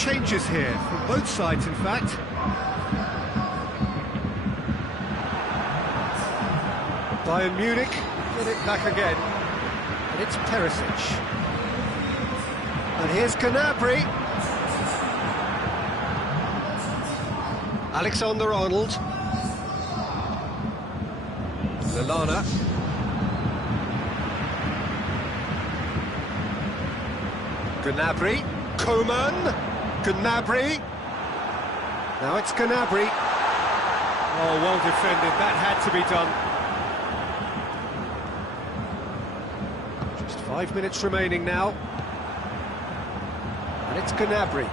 changes here, from both sides in fact. Bayern Munich get it back again, and it's Perisic. And here's Gnabry. Alexander-Arnold. Lallana. Gnabry. Coman. Gnabry. Now it's Gnabry. Oh, well defended. That had to be done. Just 5 minutes remaining now. And it's Gnabry.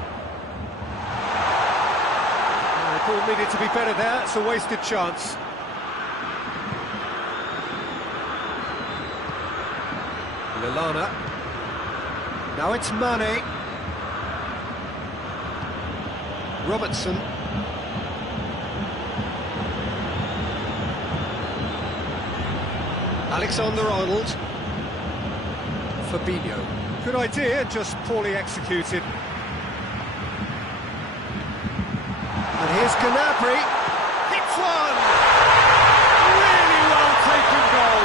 The ball needed to be better there. It's a wasted chance. Lallana. Now it's Mane. Robertson. Alexander-Arnold. Fabinho. Good idea, just poorly executed. And here's Gnabry. Hits one! Really well taken goal.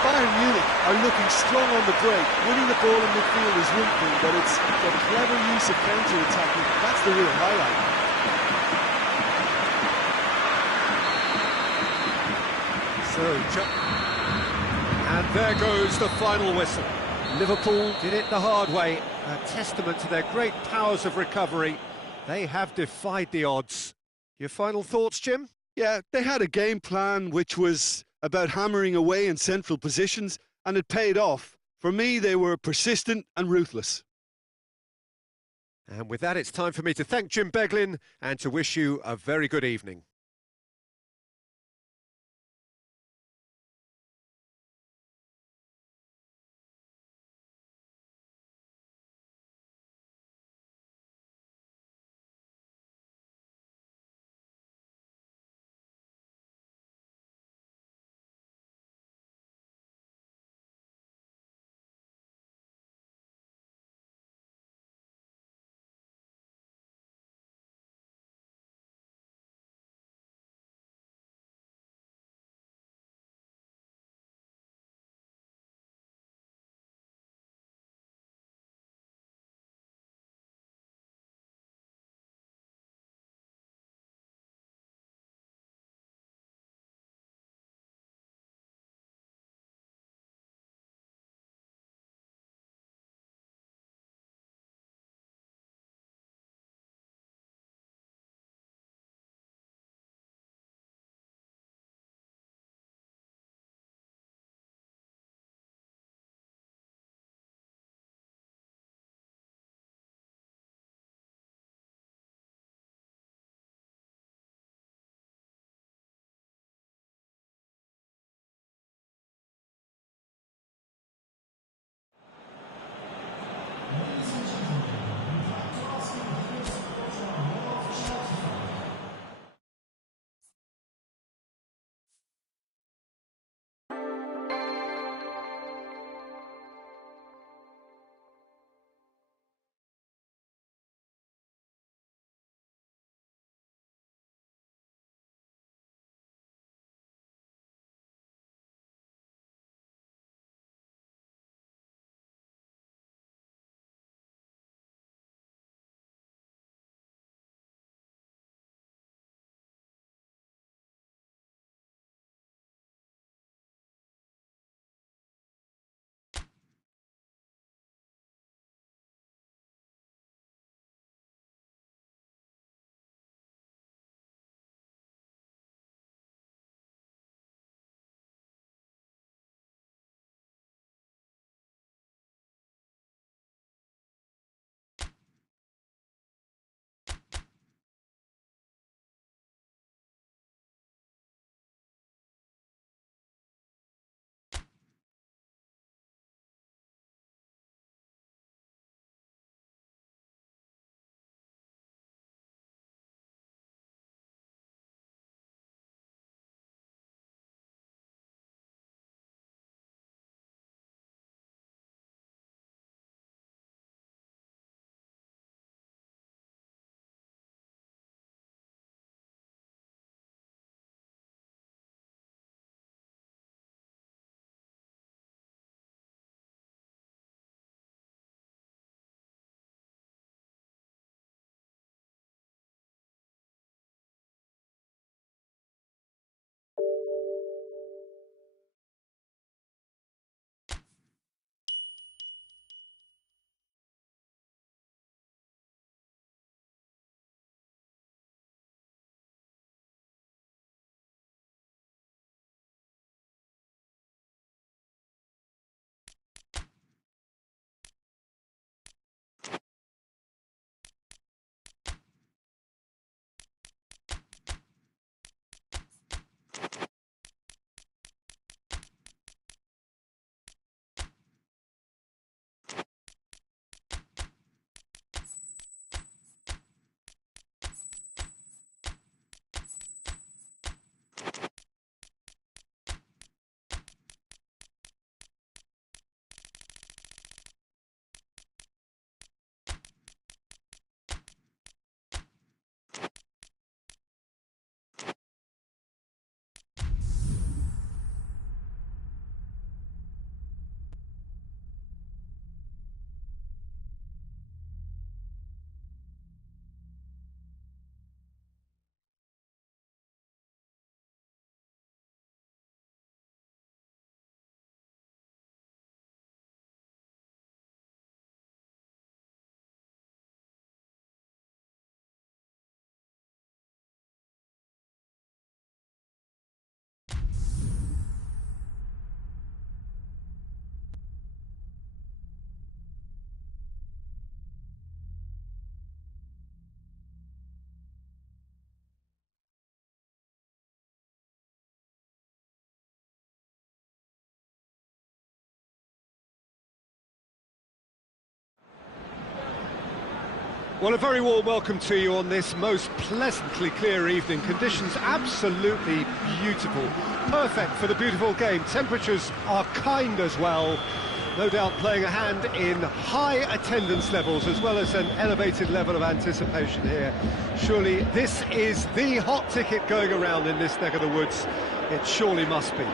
Bayern Munich are looking strong on the break. Winning the ball in midfield is one thing, but it's the clever use of counter-attacking. That's the real highlight. And there goes the final whistle. Liverpool did it the hard way, a testament to their great powers of recovery. They have defied the odds. Your final thoughts, Jim? Yeah, they had a game plan which was about hammering away in central positions, and it paid off. For me, they were persistent and ruthless. And with that, it's time for me to thank Jim Beglin and to wish you a very good evening. Well, a very warm welcome to you on this most pleasantly clear evening. Conditions absolutely beautiful. Perfect for the beautiful game. Temperatures are kind as well. No doubt playing a hand in high attendance levels as well as an elevated level of anticipation here. Surely this is the hot ticket going around in this neck of the woods. It surely must be.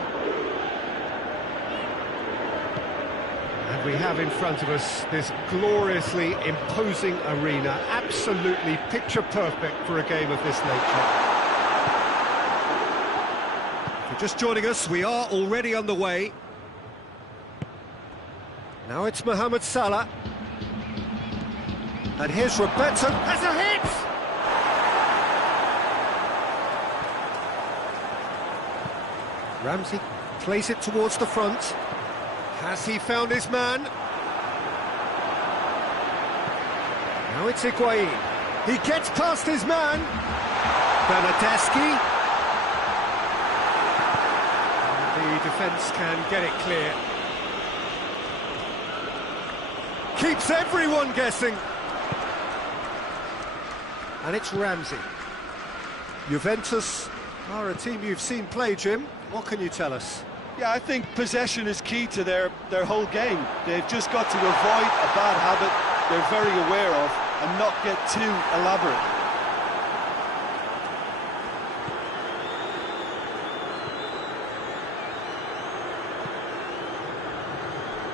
And we have in front of us this gloriously imposing arena, absolutely picture perfect for a game of this nature. If you're just joining us, we are already underway. Now it's Mohamed Salah. And here's Roberto. Has a hit! Ramsey plays it towards the front. Has he found his man? Now it's Higuain. He gets past his man. Bernardeschi. The defence can get it clear. Keeps everyone guessing. And it's Ramsey. Juventus are a team you've seen play, Jim. What can you tell us? Yeah, I think possession is key to their whole game. They've just got to avoid a bad habit they're very aware of and not get too elaborate.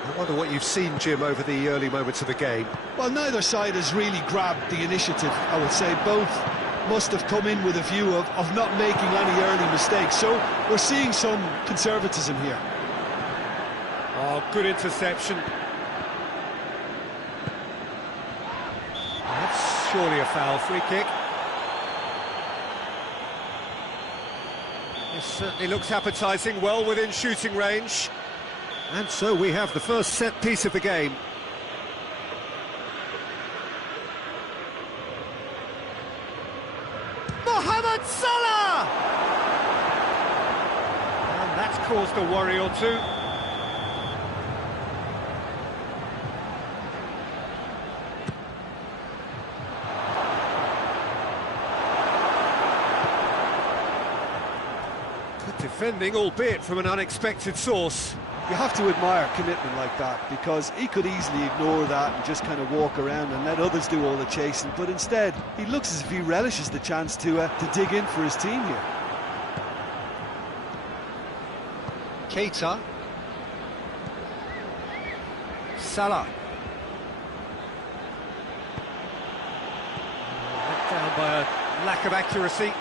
I wonder what you've seen, Jim, over the early moments of the game. Well, neither side has really grabbed the initiative, I would say. Both must have come in with a view of not making any early mistakes. So we're seeing some conservatism here. Oh, good interception. That's surely a foul. Free kick. This certainly looks appetising, well within shooting range. And so we have the first set piece of the game. Mohamed Salah! And that's caused a worry or two. Good defending, albeit from an unexpected source. You have to admire commitment like that, because he could easily ignore that and just kind of walk around and let others do all the chasing, but instead he looks as if he relishes the chance to dig in for his team here. Keita. Salah. Let down by a lack of accuracy.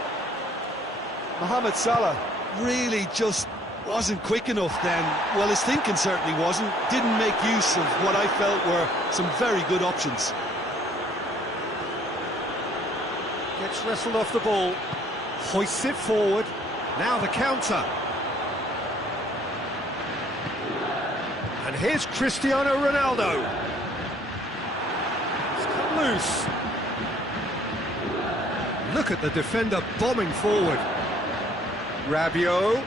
Mohamed Salah really just wasn't quick enough then. Well, his thinking certainly wasn't. Didn't make use of what I felt were some very good options. Gets wrestled off the ball. Hoists it forward. Now the counter. And here's Cristiano Ronaldo. It's cut loose. Look at the defender bombing forward. Rabiot.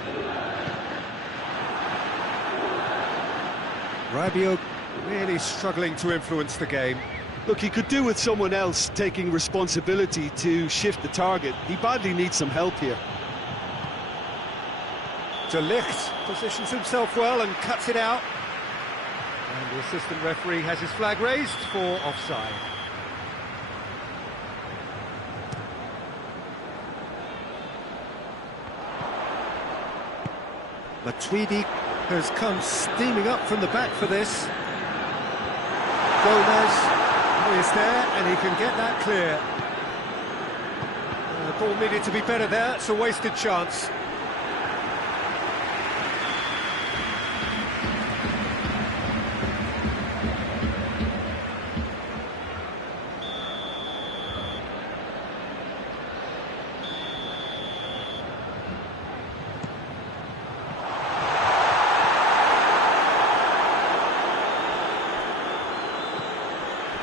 Rabiot really struggling to influence the game. Look, he could do with someone else taking responsibility to shift the target. He badly needs some help here. De Ligt positions himself well and cuts it out. And the assistant referee has his flag raised for offside. Matuidi has come steaming up from the back for this. Gomez is there and he can get that clear. The ball needed to be better there, it's a wasted chance.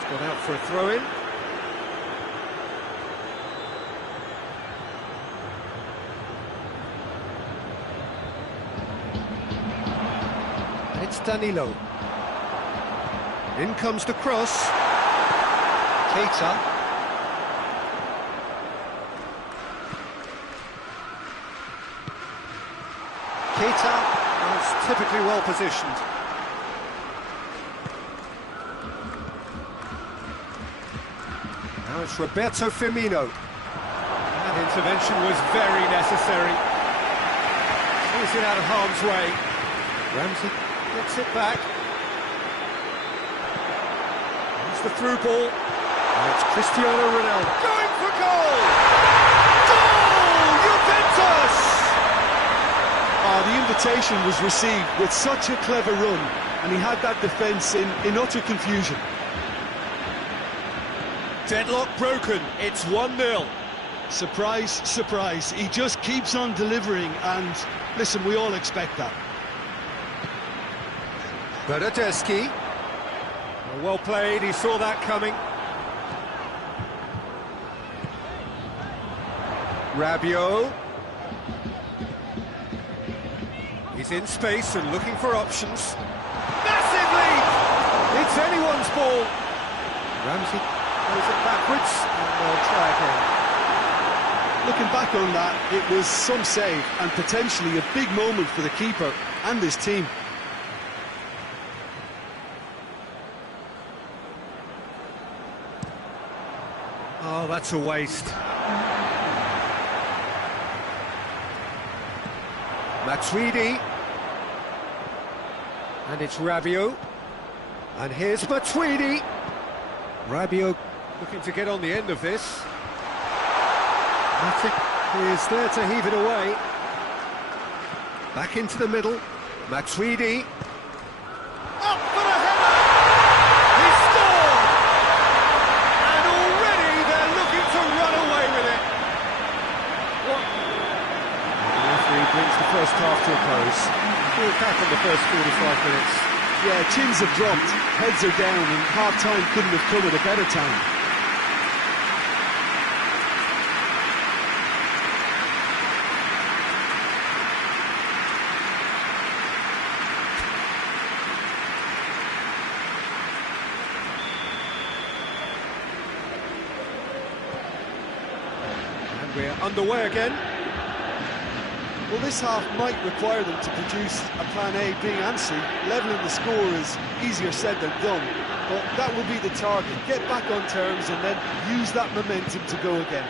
Gone out for a throw-in. It's Danilo. In comes the cross. Keita. Keita was typically well positioned. Now it's Roberto Firmino. That intervention was very necessary. He's it out of harm's way. Ramsey gets it back. It's the through ball. And it's Cristiano Ronaldo going for goal! Goal! Juventus! Oh, the invitation was received with such a clever run, and he had that defence in utter confusion. Deadlock broken, it's 1-0. Surprise, surprise, he just keeps on delivering, and listen, we all expect that. Bernardeschi. Well played, he saw that coming. Rabiot. He's in space and looking for options. Massive lead! It's anyone's ball. Ramsey throws it backwards, and they'll try again. Looking back on that, it was some save and potentially a big moment for the keeper and his team. Oh, that's a waste. Matuidi. And it's Rabiot. And here's Matuidi. Rabiot looking to get on the end of this. Matic is there to heave it away. Back into the middle. Matuidi. Up for the header! He scored! And already they're looking to run away with it. What? The referee brings the first half to a close. We're back on the first 45 minutes. Yeah, chins have dropped, heads are down, and half-time couldn't have come at a better time. And we're underway again. Well, this half might require them to produce a plan A, B and C. Levelling the score is easier said than done, but that will be the target. Get back on terms and then use that momentum to go again.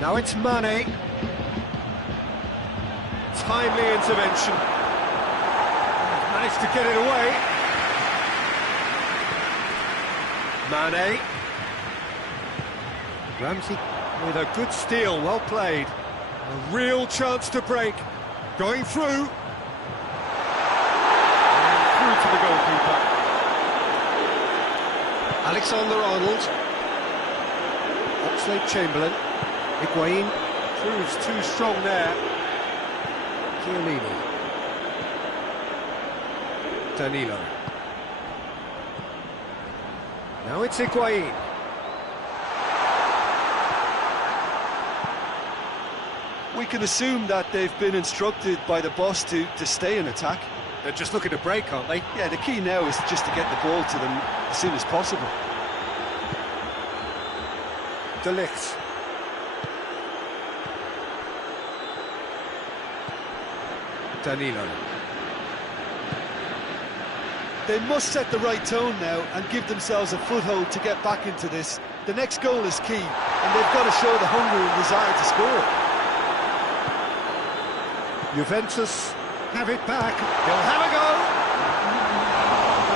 Now it's Mane. Timely intervention. Managed to get it away. Mane. Ramsey with a good steal, well played. A real chance to break. Going through. And through to the goalkeeper. Alexander-Arnold. Oxlade-Chamberlain. Higuain proves too strong there. Chiellini. Danilo. Now it's Higuain. We can assume that they've been instructed by the boss to stay in attack. They're just looking to break, aren't they? Yeah, the key now is just to get the ball to them as soon as possible. De Ligt. Danilo. They must set the right tone now and give themselves a foothold to get back into this. The next goal is key, and they've got to show the hunger and desire to score. Juventus have it back. He'll have a go.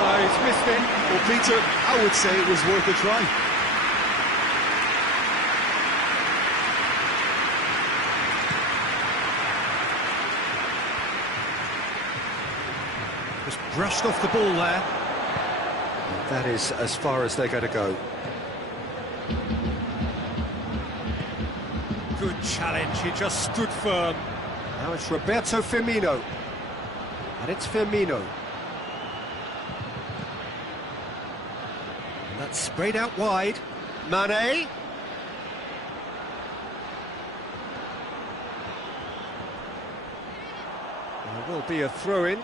Oh, he's missed it. Well, Peter, I would say it was worth a try. Just brushed off the ball there. That is as far as they're going to go. Good challenge, he just stood firm. Now it's Roberto Firmino. And it's Firmino. And that's sprayed out wide. Mane. There will be a throw-in.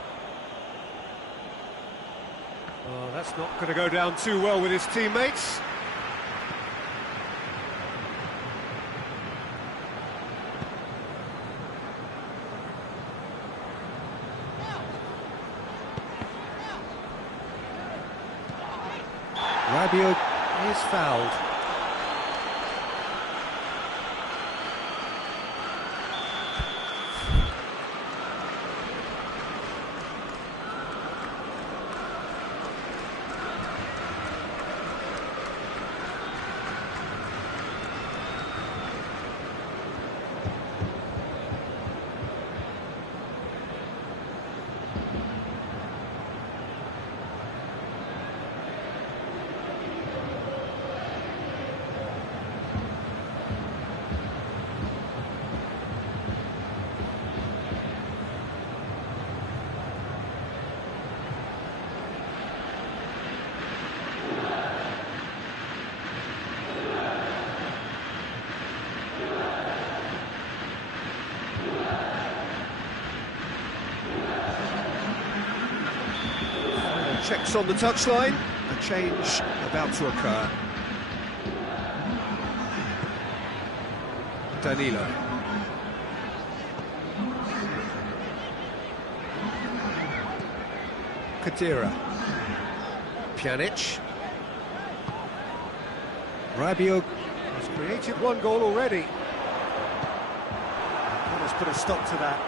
Oh, that's not going to go down too well with his teammates. Rabiot is fouled. Checks on the touchline, a change about to occur. Danilo. Kadira. Pjanic. Rabiot has created one goal already. That has put a stop to that.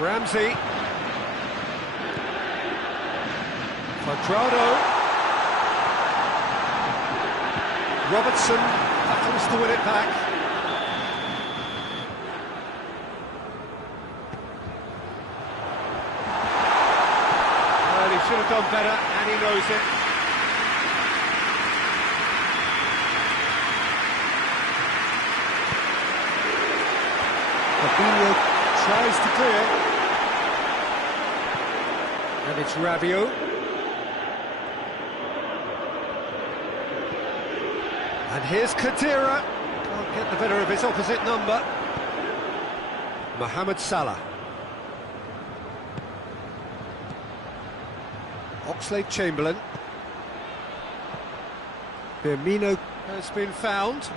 Ramsey. Quadrado. Robertson battles to win it back. Well, he should have done better, and he knows it. Fabinho tries to clear. And it's Rabiot. And here's Kadira. Can't get the better of his opposite number. Mohamed Salah. Oxlade-Chamberlain. Firmino has been found.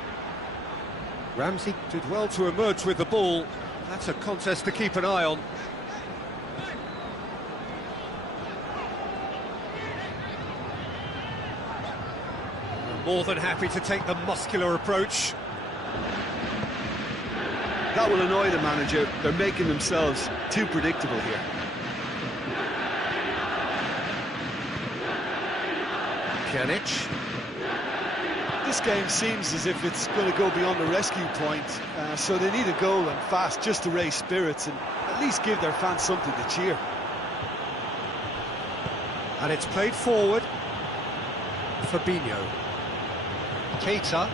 Ramsey did well to emerge with the ball. That's a contest to keep an eye on. More than happy to take the muscular approach. That will annoy the manager. They're making themselves too predictable here. Pjanic. This game seems as if it's going to go beyond the rescue point, so they need a goal and fast just to raise spirits and at least give their fans something to cheer. And it's played forward. Fabinho. Keita.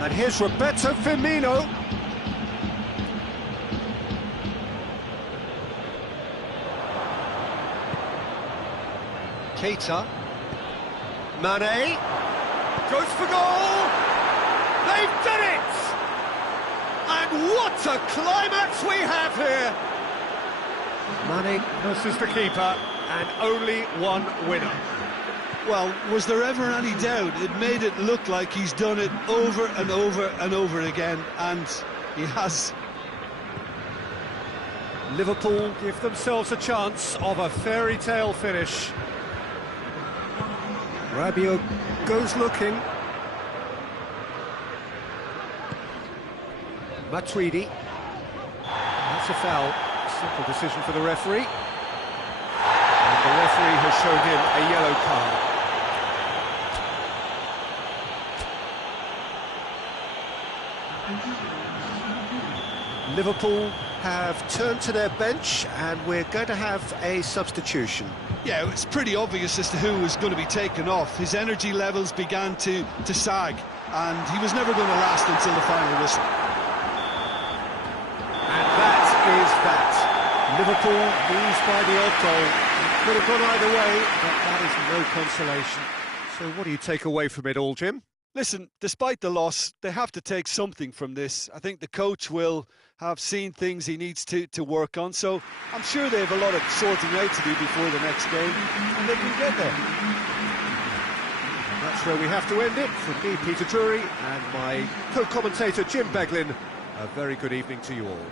And here's Roberto Firmino. Keita. Mane. Goes for goal! They've done it! And what a climax we have here! Mane versus the keeper, and only one winner. Well, was there ever any doubt? It made it look like he's done it over and over and over again, and he has. Liverpool give themselves a chance of a fairy tale finish. Rabiot goes looking. Matuidi. That's a foul. Simple decision for the referee. And the referee has shown him a yellow card. Liverpool have turned to their bench, and we're going to have a substitution. Yeah, it's pretty obvious as to who was going to be taken off. His energy levels began to sag, and he was never going to last until the final whistle. And that is that. Liverpool lose by the odd goal. It could have gone either way, but that is no consolation. So what do you take away from it all, Jim? Listen, despite the loss, they have to take something from this. I think the coach will have seen things he needs to work on, so I'm sure they have a lot of sorting out to do before the next game, and they can get there. That's where we have to end it. From me, Peter Drury, and my co-commentator, Jim Beglin, a very good evening to you all.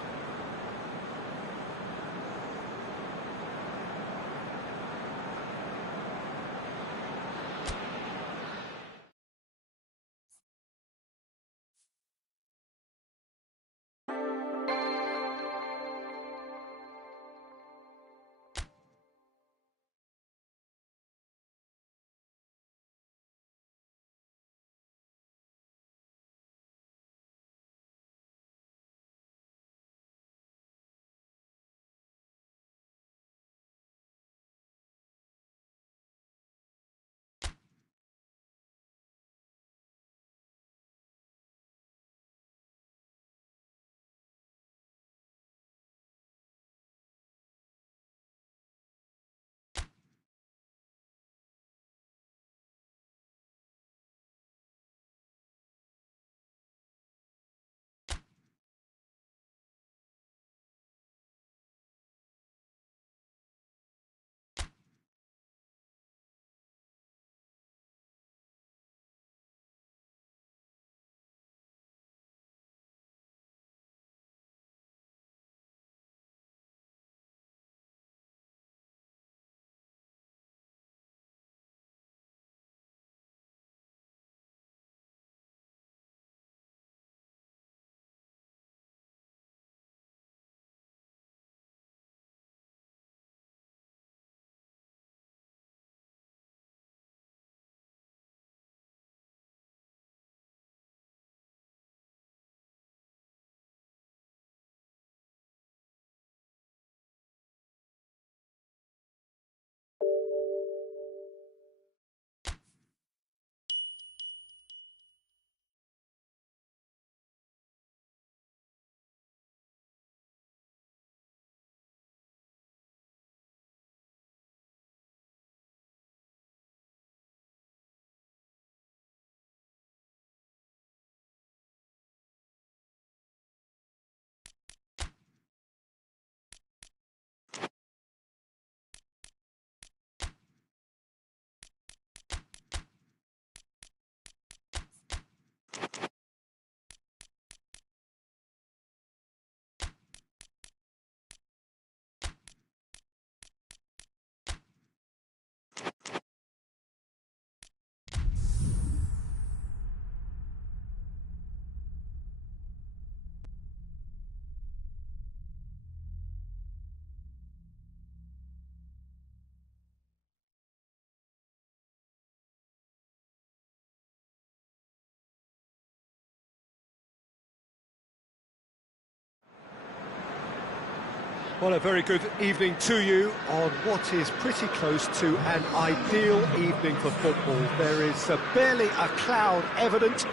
Well, a very good evening to you on what is pretty close to an ideal evening for football. There is barely a cloud evident.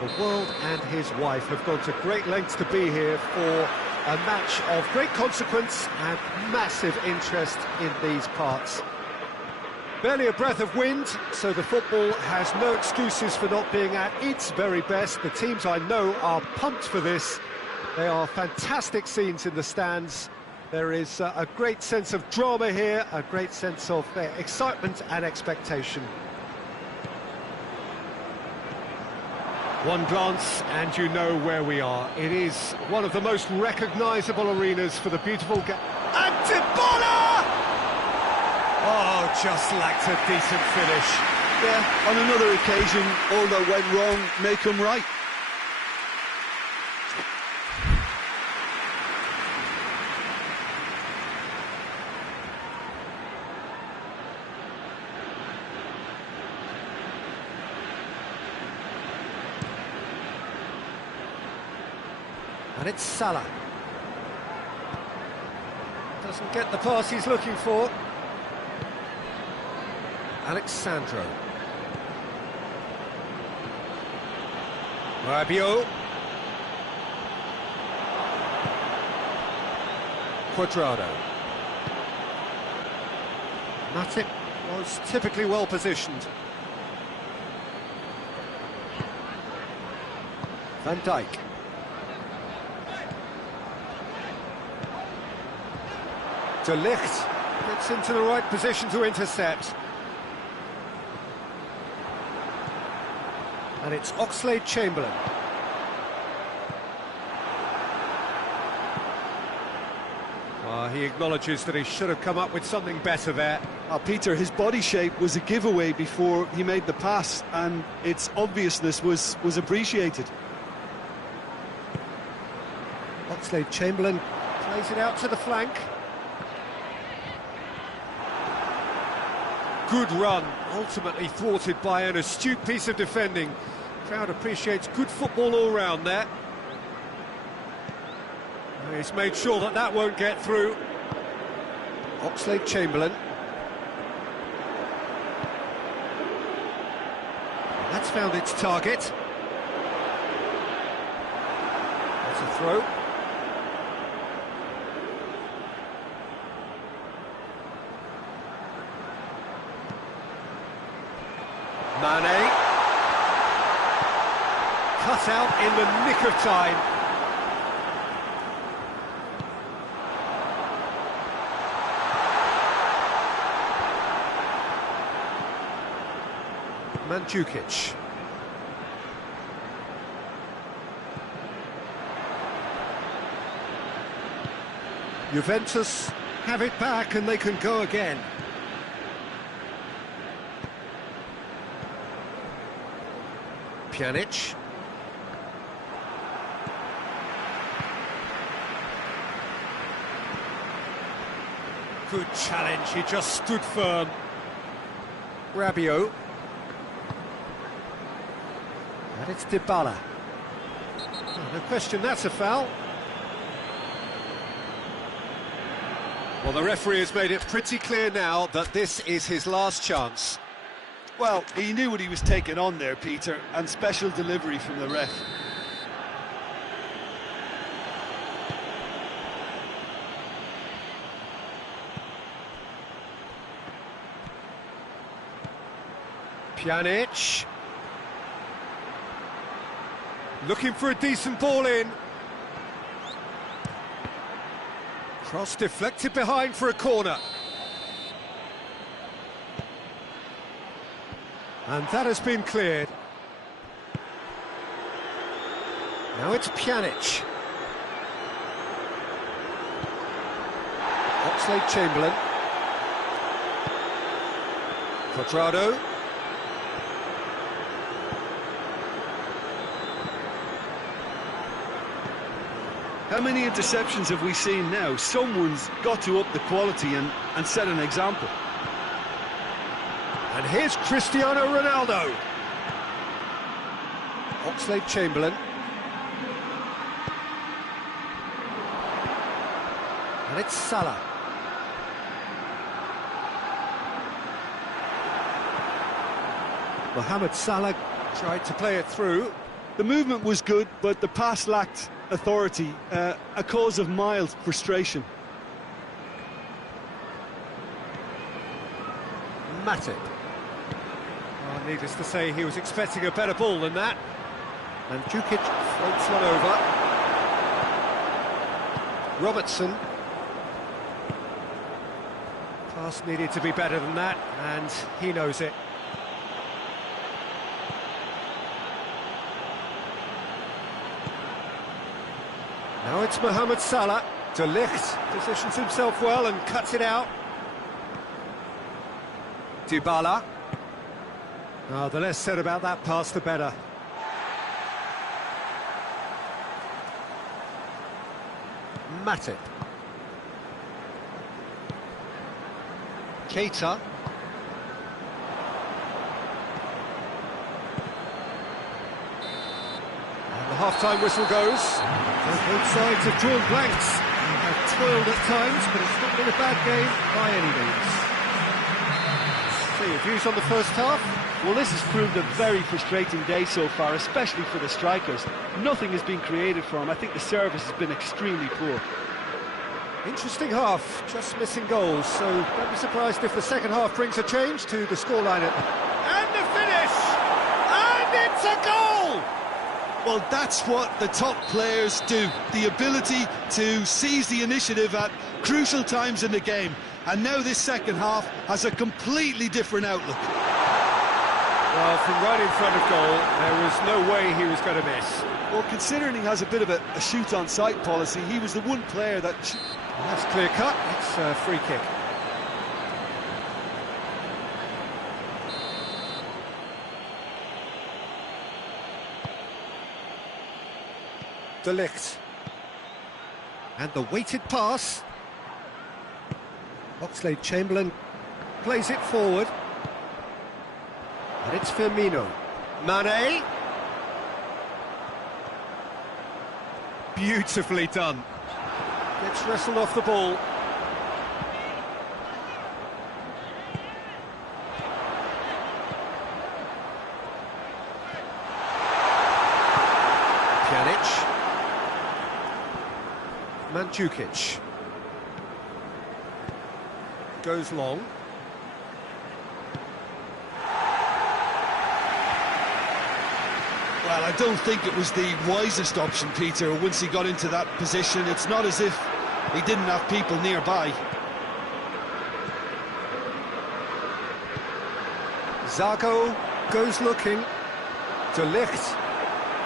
The world and his wife have gone to great lengths to be here for a match of great consequence and massive interest in these parts. Barely a breath of wind, so the football has no excuses for not being at its very best. The teams I know are pumped for this. They are fantastic scenes in the stands. There is a great sense of drama here, a great sense of excitement and expectation. One glance and you know where we are. It is one of the most recognisable arenas for the beautiful game. And Dybala! Oh, just lacked a decent finish. Yeah, on another occasion, all that went wrong may come right. And it's Salah. Doesn't get the pass he's looking for. Alexandro. Rabiot. Cuadrado. Matip was typically well positioned. Van Dijk. De Ligt gets into the right position to intercept. And it's Oxlade-Chamberlain. He acknowledges that he should have come up with something better there. Peter, his body shape was a giveaway before he made the pass, and its obviousness was appreciated. Oxlade-Chamberlain plays it out to the flank. Good run, ultimately thwarted by an astute piece of defending. Crowd appreciates good football all round there. He's made sure that that won't get through. Oxlade-Chamberlain. That's found its target. That's a throw. Mane. Cut out in the nick of time. Mandzukic. Juventus have it back and they can go again. Pjanic. Good challenge, he just stood firm. Rabiot. And it's Dybala. Oh, no question, that's a foul. Well, the referee has made it pretty clear now that this is his last chance. Well, he knew what he was taking on there, Peter, and special delivery from the ref. Pjanic. Looking for a decent ball in. Cross deflected behind for a corner. And that has been cleared. Now it's Pjanic. Oxlade-Chamberlain. Quadrado. How many interceptions have we seen now? Someone's got to up the quality and set an example. And here's Cristiano Ronaldo. Oxlade-Chamberlain. And it's Salah. Mohamed Salah tried to play it through. The movement was good, but the pass lacked authority, a cause of mild frustration. Matip. Oh, needless to say, he was expecting a better ball than that. And Mandzukic floats one over. Robertson. Pass needed to be better than that, and he knows it. Now it's Mohamed Salah. De Ligt positions himself well and cuts it out. Dybala. Oh, the less said about that pass, the better. Matip. Keita. And the half-time whistle goes. Both sides have drawn blanks. They have toiled at times, but it's not been a bad game by any means. So your views on the first half? Well, this has proved a very frustrating day so far, especially for the strikers. Nothing has been created for them. I think the service has been extremely poor. Interesting half, just missing goals, so don't be surprised if the second half brings a change to the scoreline. And the finish! And it's a goal! Well, that's what the top players do. The ability to seize the initiative at crucial times in the game. And now this second half has a completely different outlook. Well, from right in front of goal, there was no way he was going to miss. Well, considering he has a bit of a shoot-on-sight policy, he was the one player that... Well, that's clear cut. It's a free kick. De Ligt. And the weighted pass. Oxlade-Chamberlain plays it forward. And it's Firmino. Mane. Beautifully done. Gets wrestled off the ball. Pjanic. Mandzukic. Goes long. Well, I don't think it was the wisest option, Peter, once he got into that position. It's not as if he didn't have people nearby. Zago goes looking. De Ligt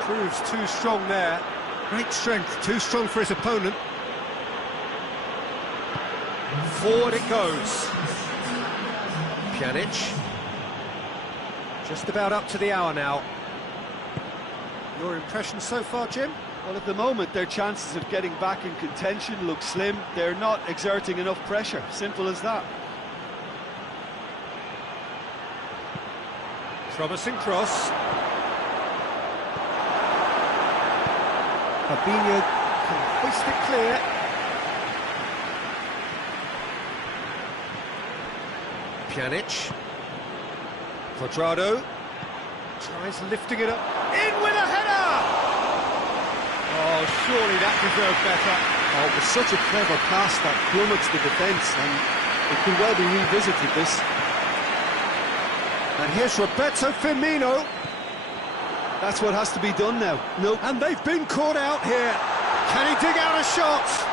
proves too strong there. Great strength, too strong for his opponent. Forward it goes. Pjanic. Just about up to the hour now. Your impression so far, Jim? Well, at the moment, their chances of getting back in contention look slim. They're not exerting enough pressure. Simple as that. Promising cross. Fabinho can hoist it clear. Pjanic. Cuadrado tries lifting it up. In with a header! Oh, surely that deserved better. Oh, it was such a clever pass that plummets the defence, and it could well be revisited, this. And here's Roberto Firmino. That's what has to be done now. Nope. And they've been caught out here. Can he dig out a shot?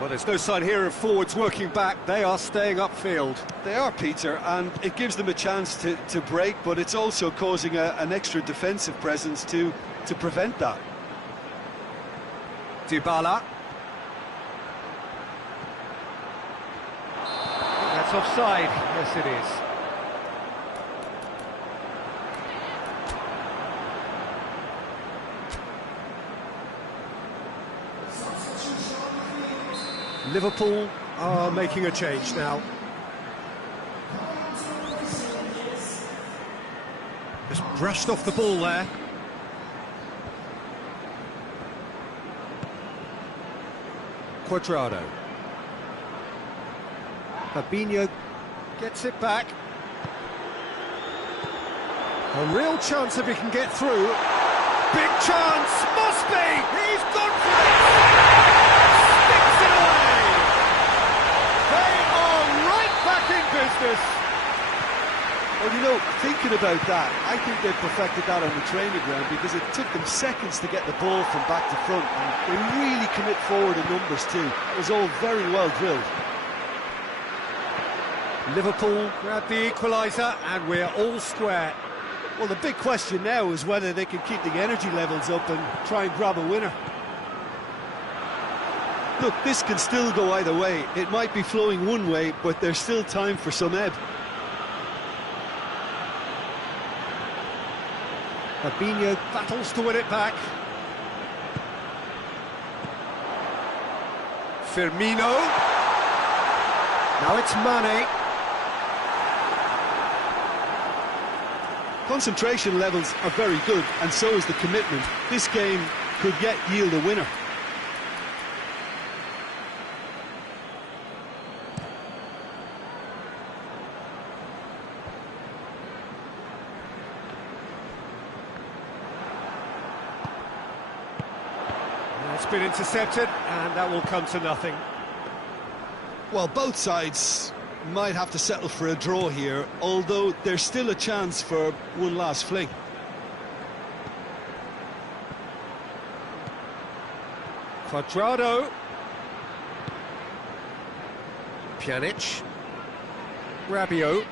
Well, there's no sign here of forwards working back. They are staying upfield. They are, Peter, and it gives them a chance to break, but it's also causing an extra defensive presence to prevent that. Dybala. That's offside. Yes, it is. Liverpool are making a change now. Just brushed off the ball there. Cuadrado. Fabinho gets it back. A real chance if he can get through. Big chance! Must be! He's gone for it! Sticks it away! They are right back in business! Well, you know, thinking about that, I think they perfected that on the training ground because it took them seconds to get the ball from back to front, and they really commit forward in numbers too. It was all very well drilled. Liverpool grab the equaliser and we're all square. Well, the big question now is whether they can keep the energy levels up and try and grab a winner. Look, this can still go either way. It might be flowing one way, but there's still time for some ebb. Fabinho battles to win it back. Firmino. Now it's Mane. Concentration levels are very good, and so is the commitment. This game could yet yield a winner. It's been intercepted, and that will come to nothing. Well, both sides might have to settle for a draw here, although there's still a chance for one last fling. Quadrado. Pjanic. Rabiot.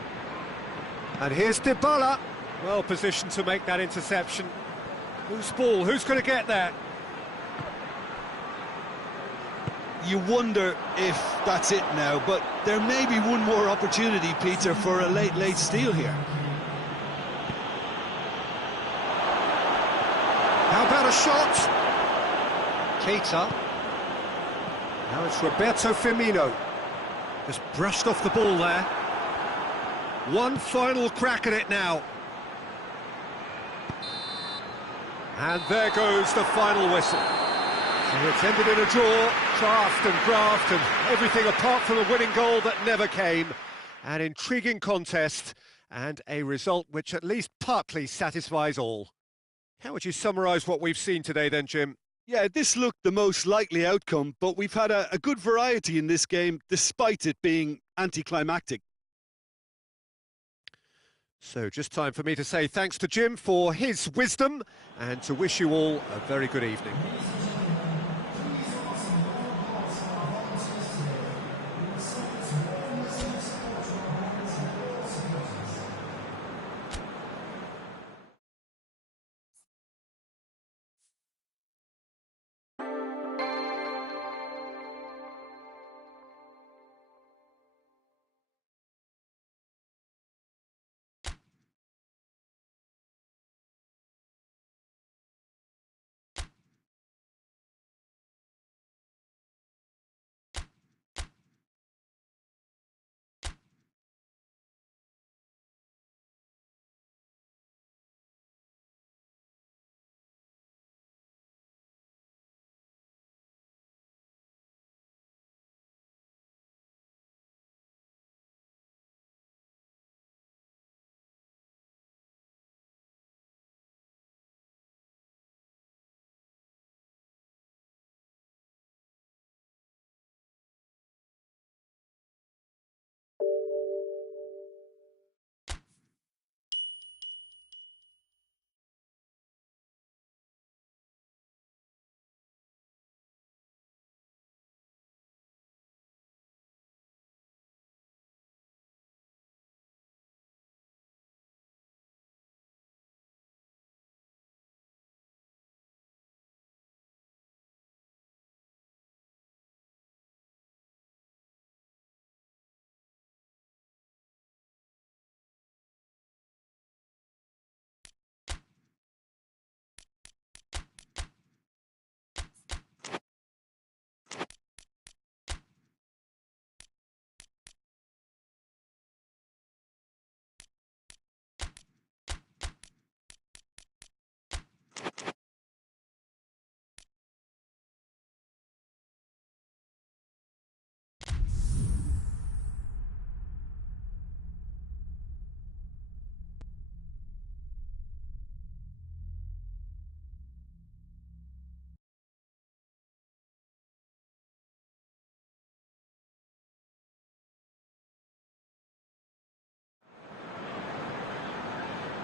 And here's Dybala. Well positioned to make that interception. Whose ball? Who's going to get that? You wonder if that's it now, but there may be one more opportunity, Peter, for a late steal here. How about a shot? Keita. Now it's Roberto Firmino. Just brushed off the ball there. One final crack at it now. And there goes the final whistle. So it's ended in a draw, craft and graft and everything apart from a winning goal that never came. An intriguing contest and a result which at least partly satisfies all. How would you summarise what we've seen today then, Jim? Yeah, this looked the most likely outcome, but we've had a good variety in this game, despite it being anticlimactic. So just time for me to say thanks to Jim for his wisdom and to wish you all a very good evening.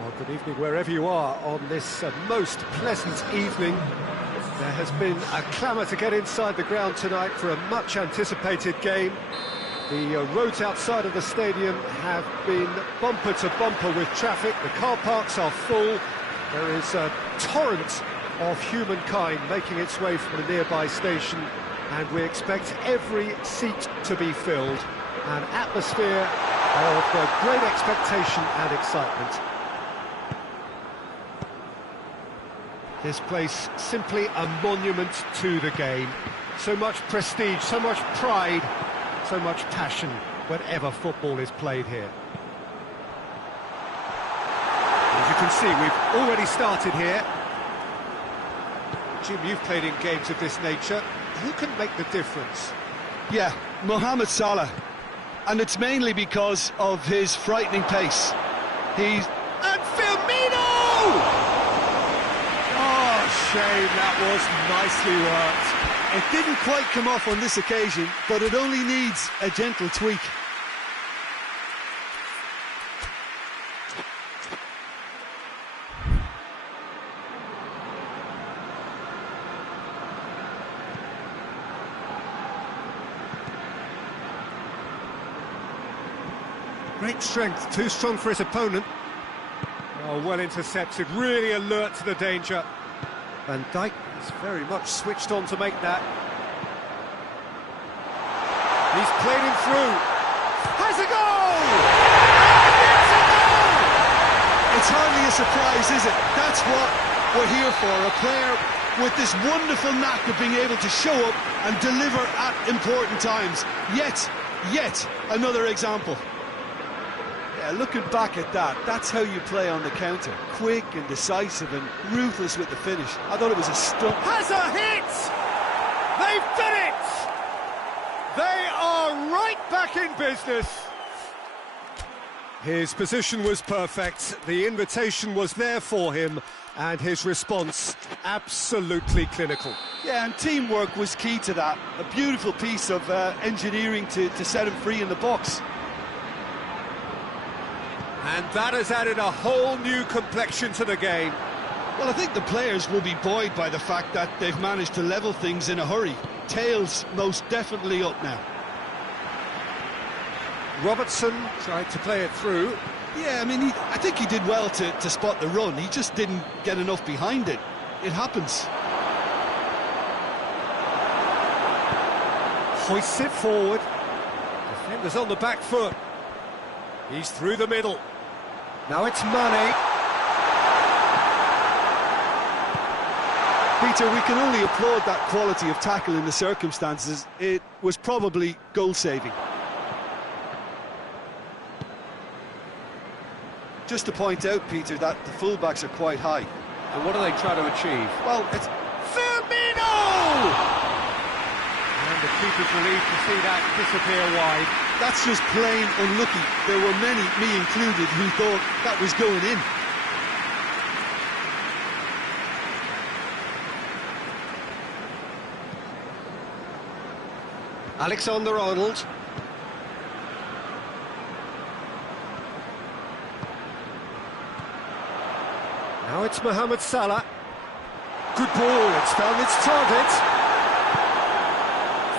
Well, good evening wherever you are on this most pleasant evening. There has been a clamour to get inside the ground tonight for a much anticipated game. The roads outside of the stadium have been bumper to bumper with traffic. The car parks are full. There is a torrent of humankind making its way from the nearby station, and we expect every seat to be filled. An atmosphere of great expectation and excitement. This place simply a monument to the game. So much prestige, so much pride, so much passion whenever football is played here. As you can see, we've already started here. Jim, you've played in games of this nature. Who can make the difference? Yeah, Mohamed Salah. And it's mainly because of his frightening pace. And Firmino! Shame, that was nicely worked. It didn't quite come off on this occasion, but it only needs a gentle tweak. Great strength, too strong for his opponent. Oh, well intercepted, really alert to the danger. Van Dijk is very much switched on to make that. He's played him through. Has a goal! It's a goal! It's hardly a surprise, is it? That's what we're here for, a player with this wonderful knack of being able to show up and deliver at important times. Yet another example. Yeah, looking back at that, that's how you play on the counter. Quick and decisive and ruthless with the finish. I thought it was a stunt. Has a hit! They've done it! They are right back in business. His position was perfect, the invitation was there for him, and his response absolutely clinical. Yeah, and teamwork was key to that. A beautiful piece of engineering to set him free in the box. And that has added a whole new complexion to the game. Well, I think the players will be buoyed by the fact that they've managed to level things in a hurry. Tails most definitely up now. Robertson tried to play it through. Yeah, I mean, I think he did well to spot the run. He just didn't get enough behind it. It happens. Hoists it forward. Defenders on the back foot. He's through the middle. Now it's Mane. Peter, we can only applaud that quality of tackle in the circumstances. It was probably goal-saving. Just to point out, Peter, that the fullbacks are quite high. And what do they try to achieve? Well, it's Firmino! And the keeper's relieved to see that disappear wide. That's just plain unlucky. There were many, me included, who thought that was going in. Alexander-Arnold. Now it's Mohamed Salah. Good ball, it's found its target.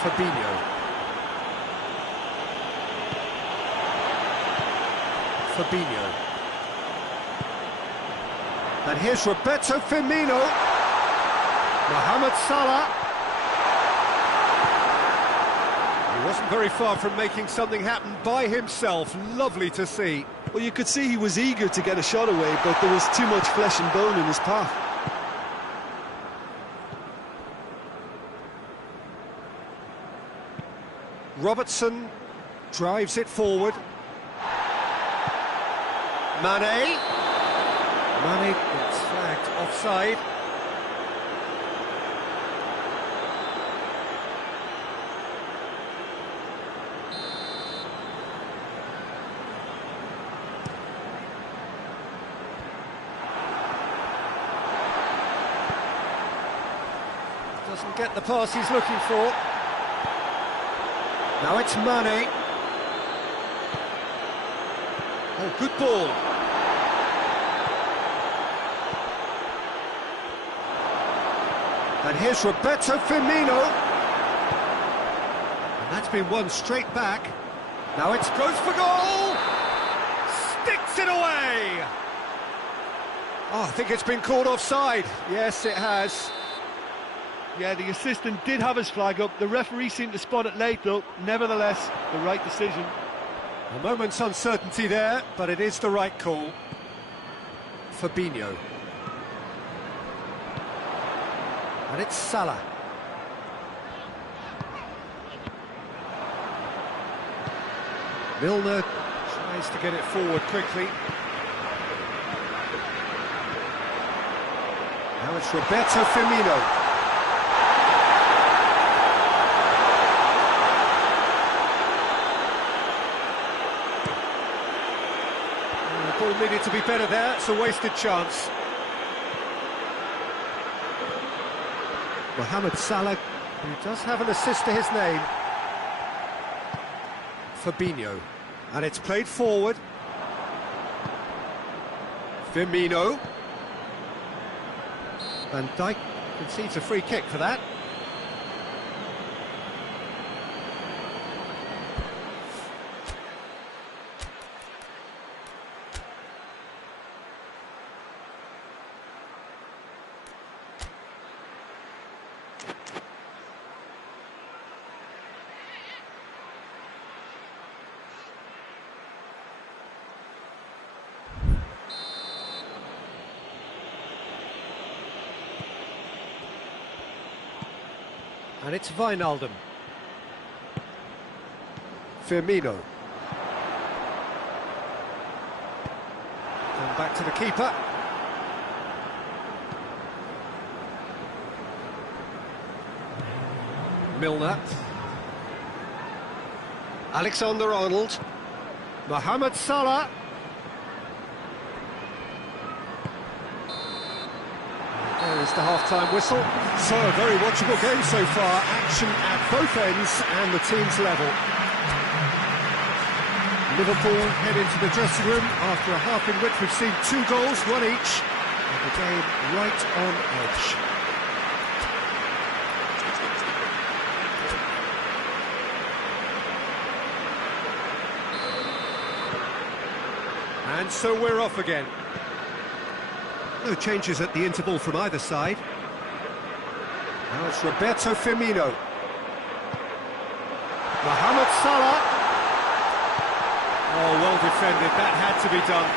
Fabinho. Fabinho. And here's Roberto Firmino. Mohamed Salah. He wasn't very far from making something happen by himself. Lovely to see. Well, you could see he was eager to get a shot away, but there was too much flesh and bone in his path. Robertson drives it forward. Mane. Mane gets flagged offside. Doesn't get the pass he's looking for. Now it's Mane. Oh, good ball. And here's Roberto Firmino. And that's been won straight back. Now it goes for goal. Sticks it away. Oh, I think it's been called offside. Yes, it has. Yeah, the assistant did have his flag up. The referee seemed to spot it late, though. Nevertheless, the right decision. A moment's uncertainty there, but it is the right call. Fabinho. And it's Salah. Milner tries to get it forward quickly. Now it's Roberto Firmino. The ball needed to be better there, it's a wasted chance. Mohamed Salah, who does have an assist to his name. Fabinho, and it's played forward. Firmino. Van Dijk concedes a free kick for that. And it's Wijnaldum. Firmino. Come back to the keeper. Milner. Alexander-Arnold. Mohamed Salah. There is the half-time whistle. So, a very watchable game so far. Action at both ends and the team's level. Liverpool head into the dressing room after a half in which we've seen 2 goals, 1 each, and the game right on edge. And so we're off again. No changes at the interval from either side. Now it's Roberto Firmino. Mohamed Salah. Oh, well defended, that had to be done.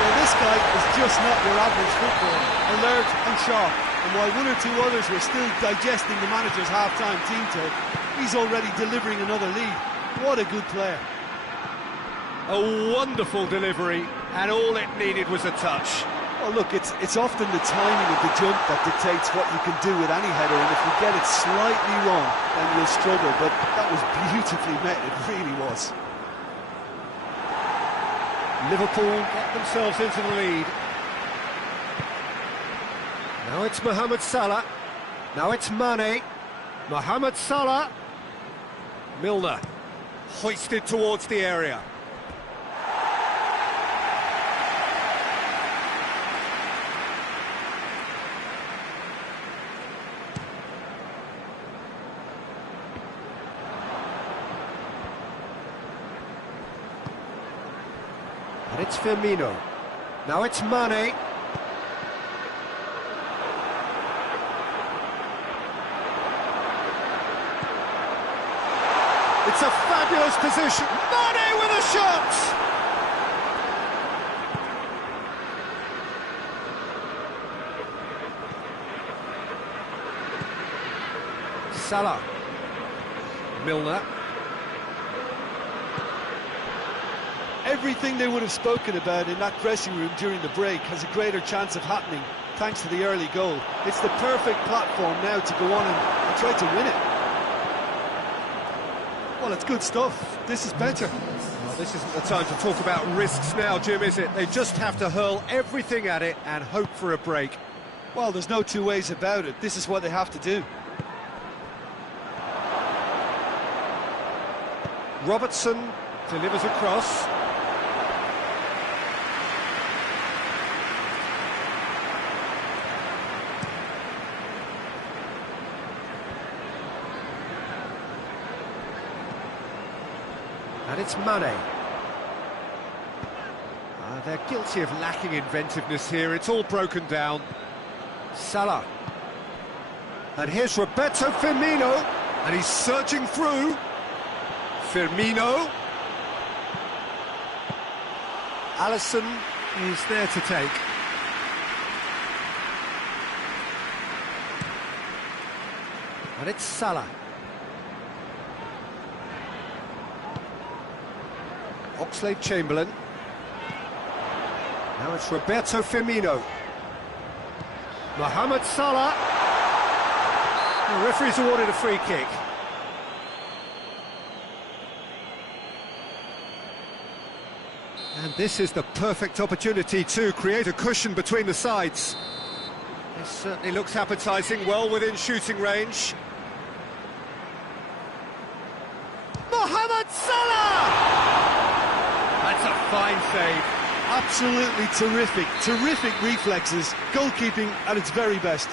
Well, this guy is just not your average footballer. Alert and sharp. And while 1 or 2 others were still digesting the manager's half-time team talk, he's already delivering another lead. What a good player. A wonderful delivery, and all it needed was a touch. Well, look, it's often the timing of the jump that dictates what you can do with any header, and if you get it slightly wrong, then you'll struggle, but that was beautifully met, it really was. Liverpool get themselves into the lead. Now it's Mohamed Salah. Now it's Mane. Mohamed Salah. Milner. Hoisted towards the area. And it's Firmino. Now it's Mane. It's a fabulous position. Mane with a shot! Salah. Milner. Everything they would have spoken about in that dressing room during the break has a greater chance of happening thanks to the early goal. It's the perfect platform now to go on and try to win it. Well, it's good stuff. This is better. Well, this isn't the time to talk about risks now, Jim, is it? They just have to hurl everything at it and hope for a break. Well, there's no 2 ways about it. This is what they have to do. Robertson delivers a cross. And it's Mane. They're guilty of lacking inventiveness here. It's all broken down. Salah. And here's Roberto Firmino. And he's searching through. Firmino. Alisson is there to take. And it's Salah. Oxlade-Chamberlain. Now it's Roberto Firmino. Mohamed Salah. The referee's awarded a free kick. And this is the perfect opportunity to create a cushion between the sides. This certainly looks appetising, well within shooting range. Mohamed Salah! That's a fine save. Absolutely terrific, terrific reflexes. Goalkeeping at its very best.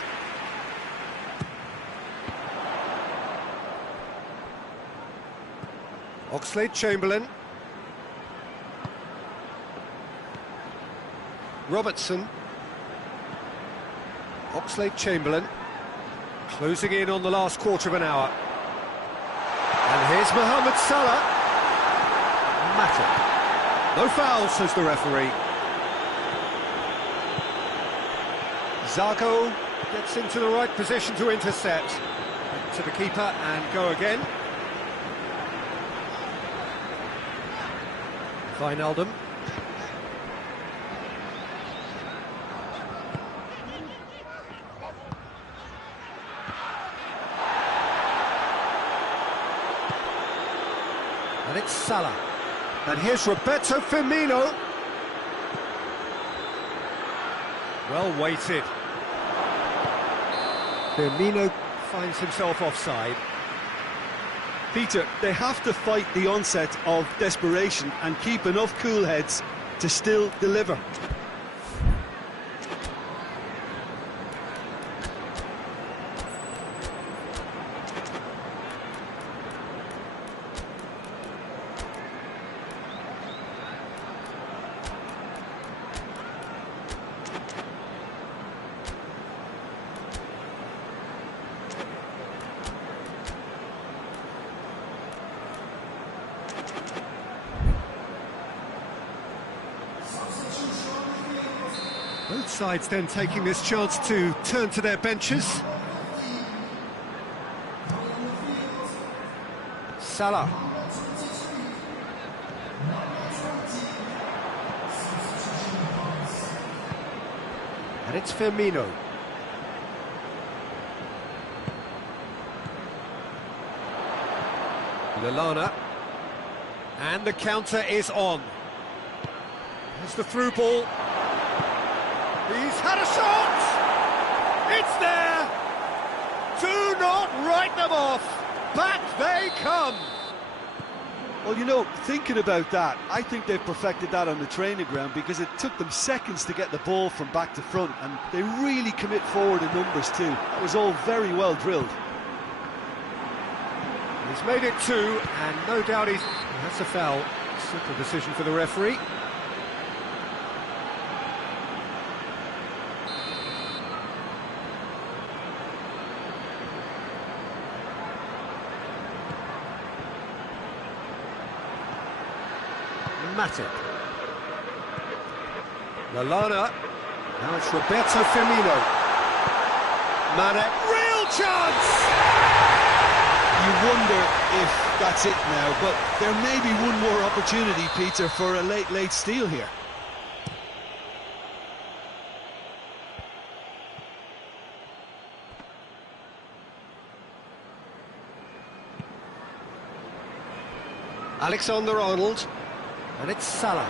Oxlade-Chamberlain. Robertson. Oxlade-Chamberlain. Closing in on the last quarter of an hour. And here's Mohamed Salah. Matip. No foul, says the referee. Zarco gets into the right position to intercept. Back to the keeper and go again. Wijnaldum. And it's Salah. And here's Roberto Firmino. Well weighted. Firmino finds himself offside. Peter, they have to fight the onset of desperation and keep enough cool heads to still deliver. Both sides then taking this chance to turn to their benches. Salah. And it's Firmino. Lallana. And the counter is on. There's the through ball. He's had a shot! It's there! Do not write them off! Back they come! Well, you know, thinking about that, I think they've perfected that on the training ground because it took them seconds to get the ball from back to front, and they really commit forward in numbers too. That was all very well drilled. He's made it 2, and no doubt that's a foul. Simple decision for the referee. Matip. Lallana. Now it's Roberto Firmino. Mane. Real chance! You wonder if that's it now, but there may be one more opportunity, Peter, for a late steal here. Alexander-Arnold. And it's Salah.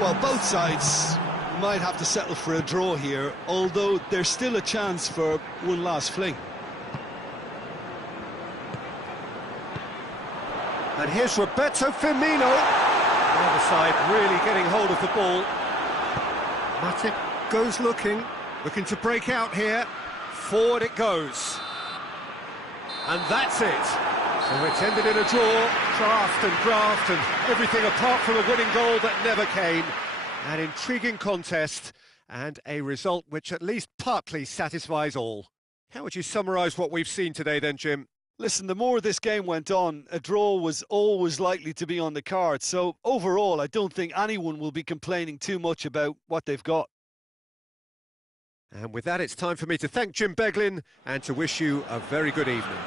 Well, both sides might have to settle for a draw here, although there's still a chance for one last fling. And here's Roberto Firmino. The other side really getting hold of the ball. Matip goes looking to break out here. Forward it goes. And that's it. So it's ended in a draw, craft and graft and everything apart from a winning goal that never came. An intriguing contest and a result which at least partly satisfies all. How would you summarise what we've seen today then, Jim? Listen, the more this game went on, a draw was always likely to be on the card. So overall, I don't think anyone will be complaining too much about what they've got. And with that, it's time for me to thank Jim Beglin and to wish you a very good evening.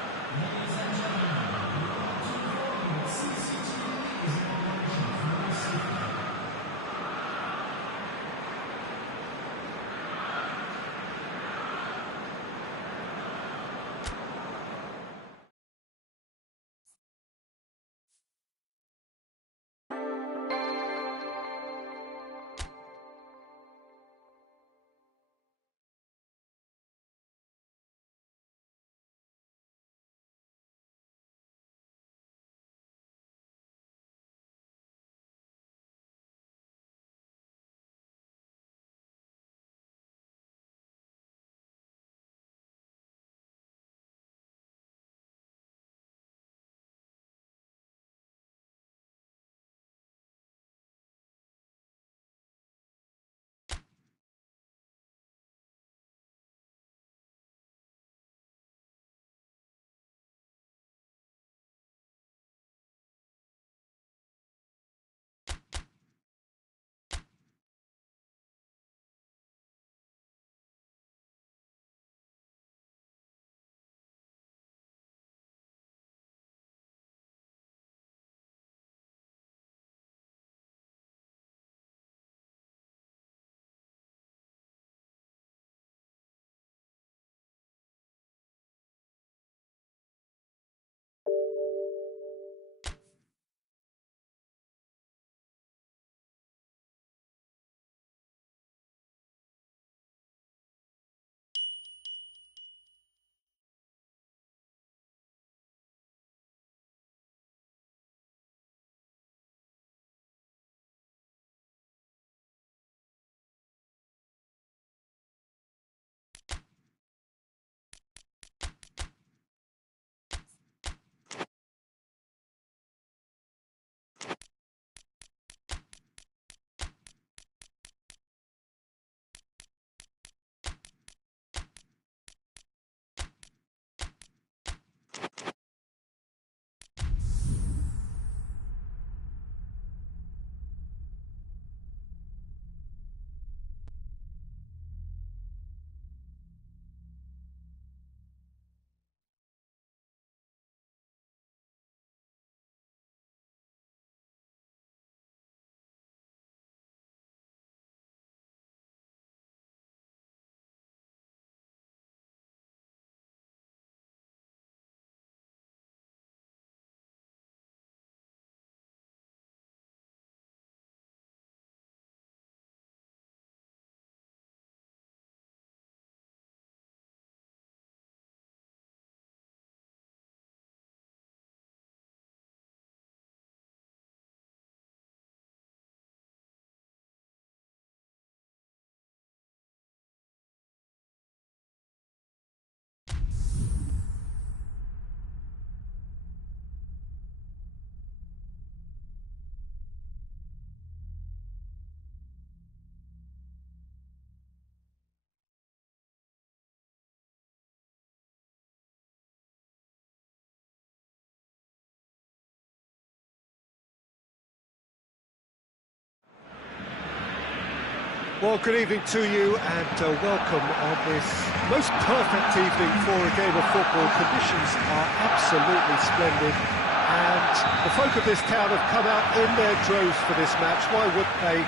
Well, good evening to you and welcome on this most perfect evening for a game of football. Conditions are absolutely splendid and the folk of this town have come out in their droves for this match. Why wouldn't they?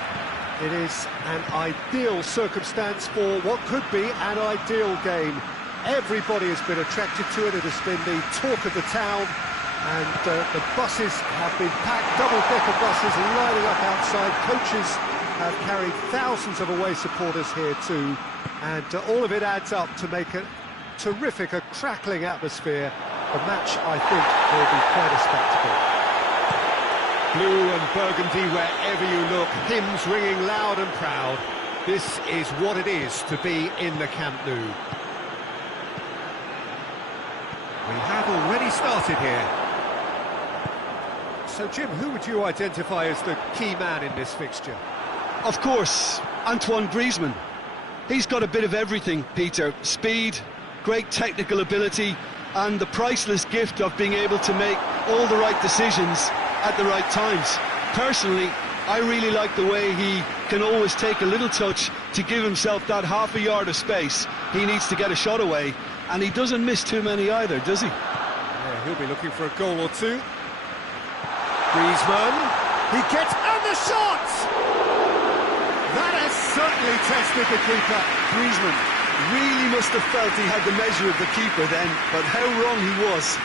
It is an ideal circumstance for what could be an ideal game. Everybody has been attracted to it. It has been the talk of the town and the buses have been packed, double-decker buses lining up outside. Coaches have carried thousands of away supporters here too, and all of it adds up to make a terrific, a crackling atmosphere. The match, I think, will be quite a spectacle. Blue and burgundy wherever you look, hymns ringing loud and proud. This is what it is to be in the Camp Nou. We have already started here. So, Jim, who would you identify as the key man in this fixture? Of course, Antoine Griezmann. He's got a bit of everything, Peter. Speed, great technical ability, and the priceless gift of being able to make all the right decisions at the right times. Personally, I really like the way he can always take a little touch to give himself that half a yard of space he needs to get a shot away, and he doesn't miss too many either, does he? Yeah, he'll be looking for a goal or two. Griezmann, he gets, and the shot! That has certainly tested the keeper. Griezmann really must have felt he had the measure of the keeper then, but how wrong he was.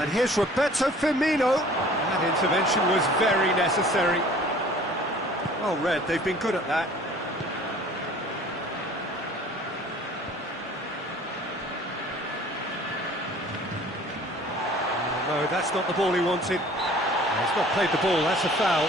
And here's Roberto Firmino. That intervention was very necessary. Well read, they've been good at that. Oh, no, that's not the ball he wanted. He's not played the ball, that's a foul.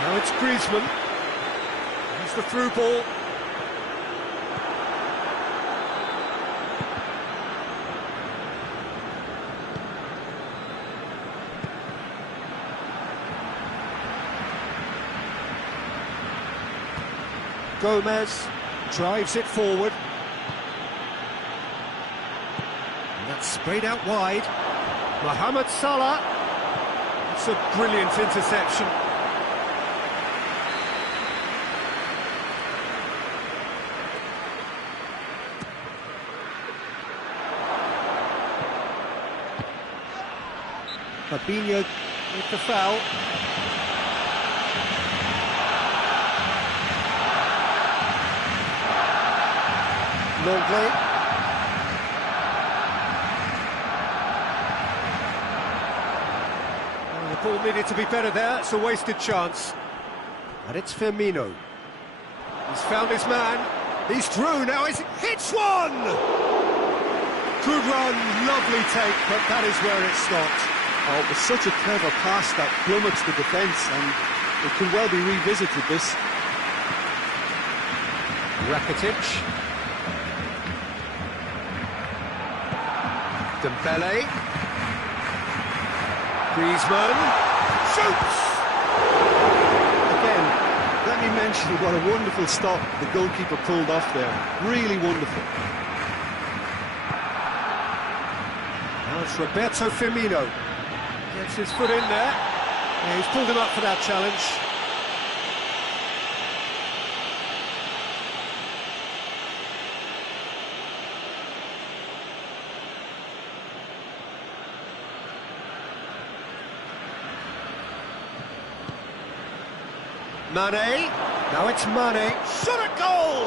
Now it's Griezmann. Here's the through ball. Gomez drives it forward. And that's sprayed out wide. Mohamed Salah. It's a brilliant interception. Fabinho with the foul. Longley. Oh, the ball needed to be better there, it's a wasted chance. And it's Firmino. He's found his man, he's through, now he's hits one! Good run, lovely take, but that is where it stopped. Oh, it was such a clever pass that flummoxed the defence, and it could well be revisited, this. Rakitic. Dembele. Griezmann. Shoots! Again, let me mention what a wonderful stop the goalkeeper pulled off there. Really wonderful. Now it's Roberto Firmino. Gets his foot in there. Yeah, he's pulled him up for that challenge. Mane, now it's Mane, shot at goal!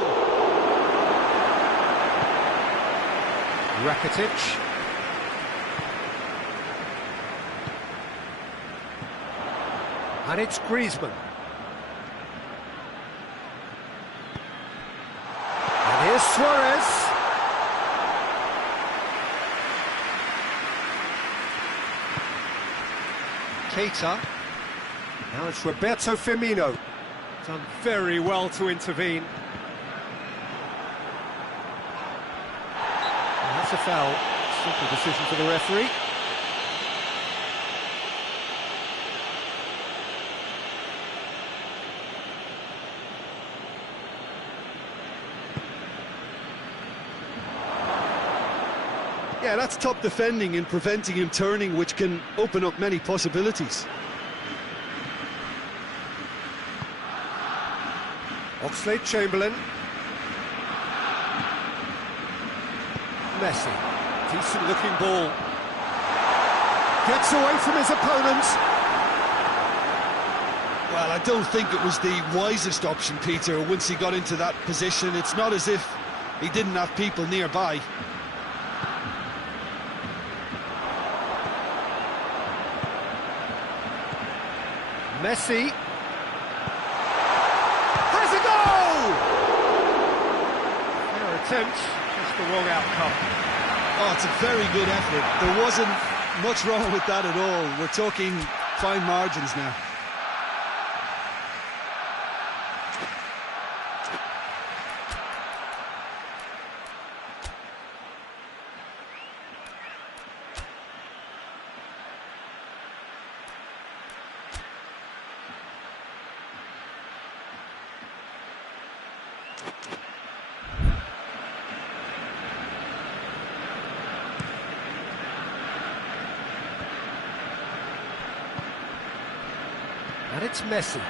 Rakitic. And it's Griezmann. And here's Suarez. Keita. Now it's Roberto Firmino. Done very well to intervene. And that's a foul. Simple decision for the referee. Yeah, that's top defending and preventing him turning, which can open up many possibilities. Oxlade-Chamberlain. Messi. Decent looking ball. Gets away from his opponent. Well, I don't think it was the wisest option, Peter, once he got into that position. It's not as if he didn't have people nearby. Messi. Has a goal! Fair attempt, just the wrong outcome. Oh, it's a very good effort. There wasn't much wrong with that at all. We're talking fine margins now. And it's Messi.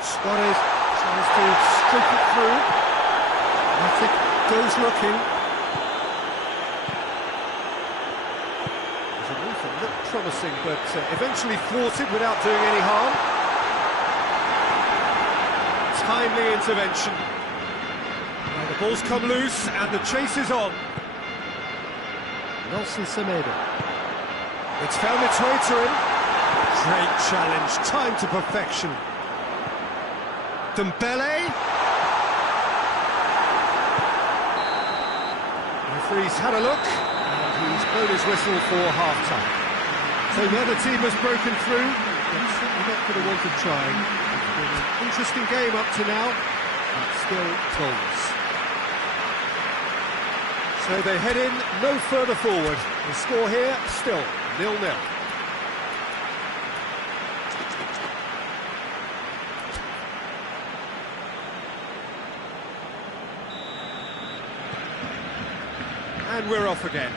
Suarez tries to streak it through. Matic goes looking. There's a move that looked promising, but eventually thwarted without doing any harm. Timely intervention. Now the ball's come loose and the chase is on. Nelson Semedo. It's found its way to him. Great challenge, time to perfection. Dembele. The referee's had a look, and he's blown his whistle for half-time. So the other team has broken through, but certainly not going to want to try. It's been an interesting game up to now, but still goals. So they head in no further forward. The score here, still 0-0. And we're off again.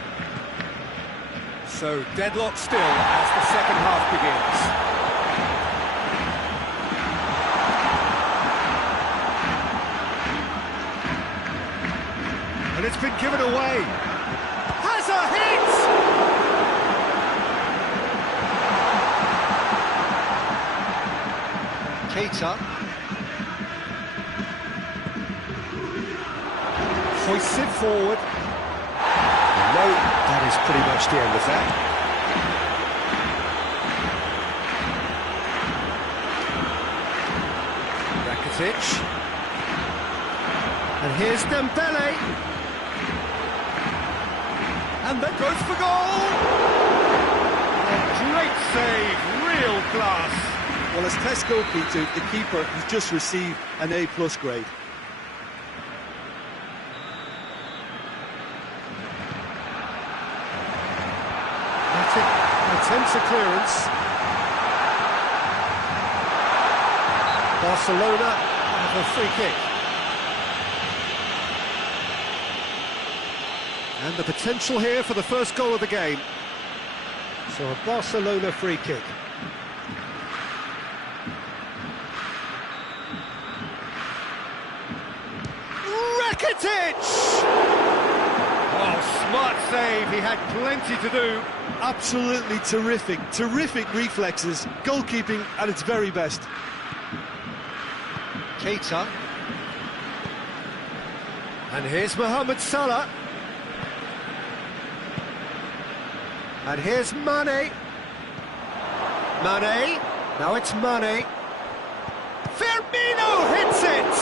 So deadlock still as the second half begins. And it's been given away. Has a hit! Keita. Hoists it forward. No, that is pretty much the end of that. Rakitic. And here's Dembele. And that goes for goal! A great save, real class. Well, as tests go, Peter, the keeper has just received an A+ grade. Attempts a clearance. Barcelona have a free kick. And the potential here for the first goal of the game. So a Barcelona free kick. Rakitic! Oh, smart save, he had plenty to do. Absolutely terrific reflexes, goalkeeping at its very best. Keita. And here's Mohamed Salah. And here's Mane. Mane. Now it's Mane. Firmino hits it!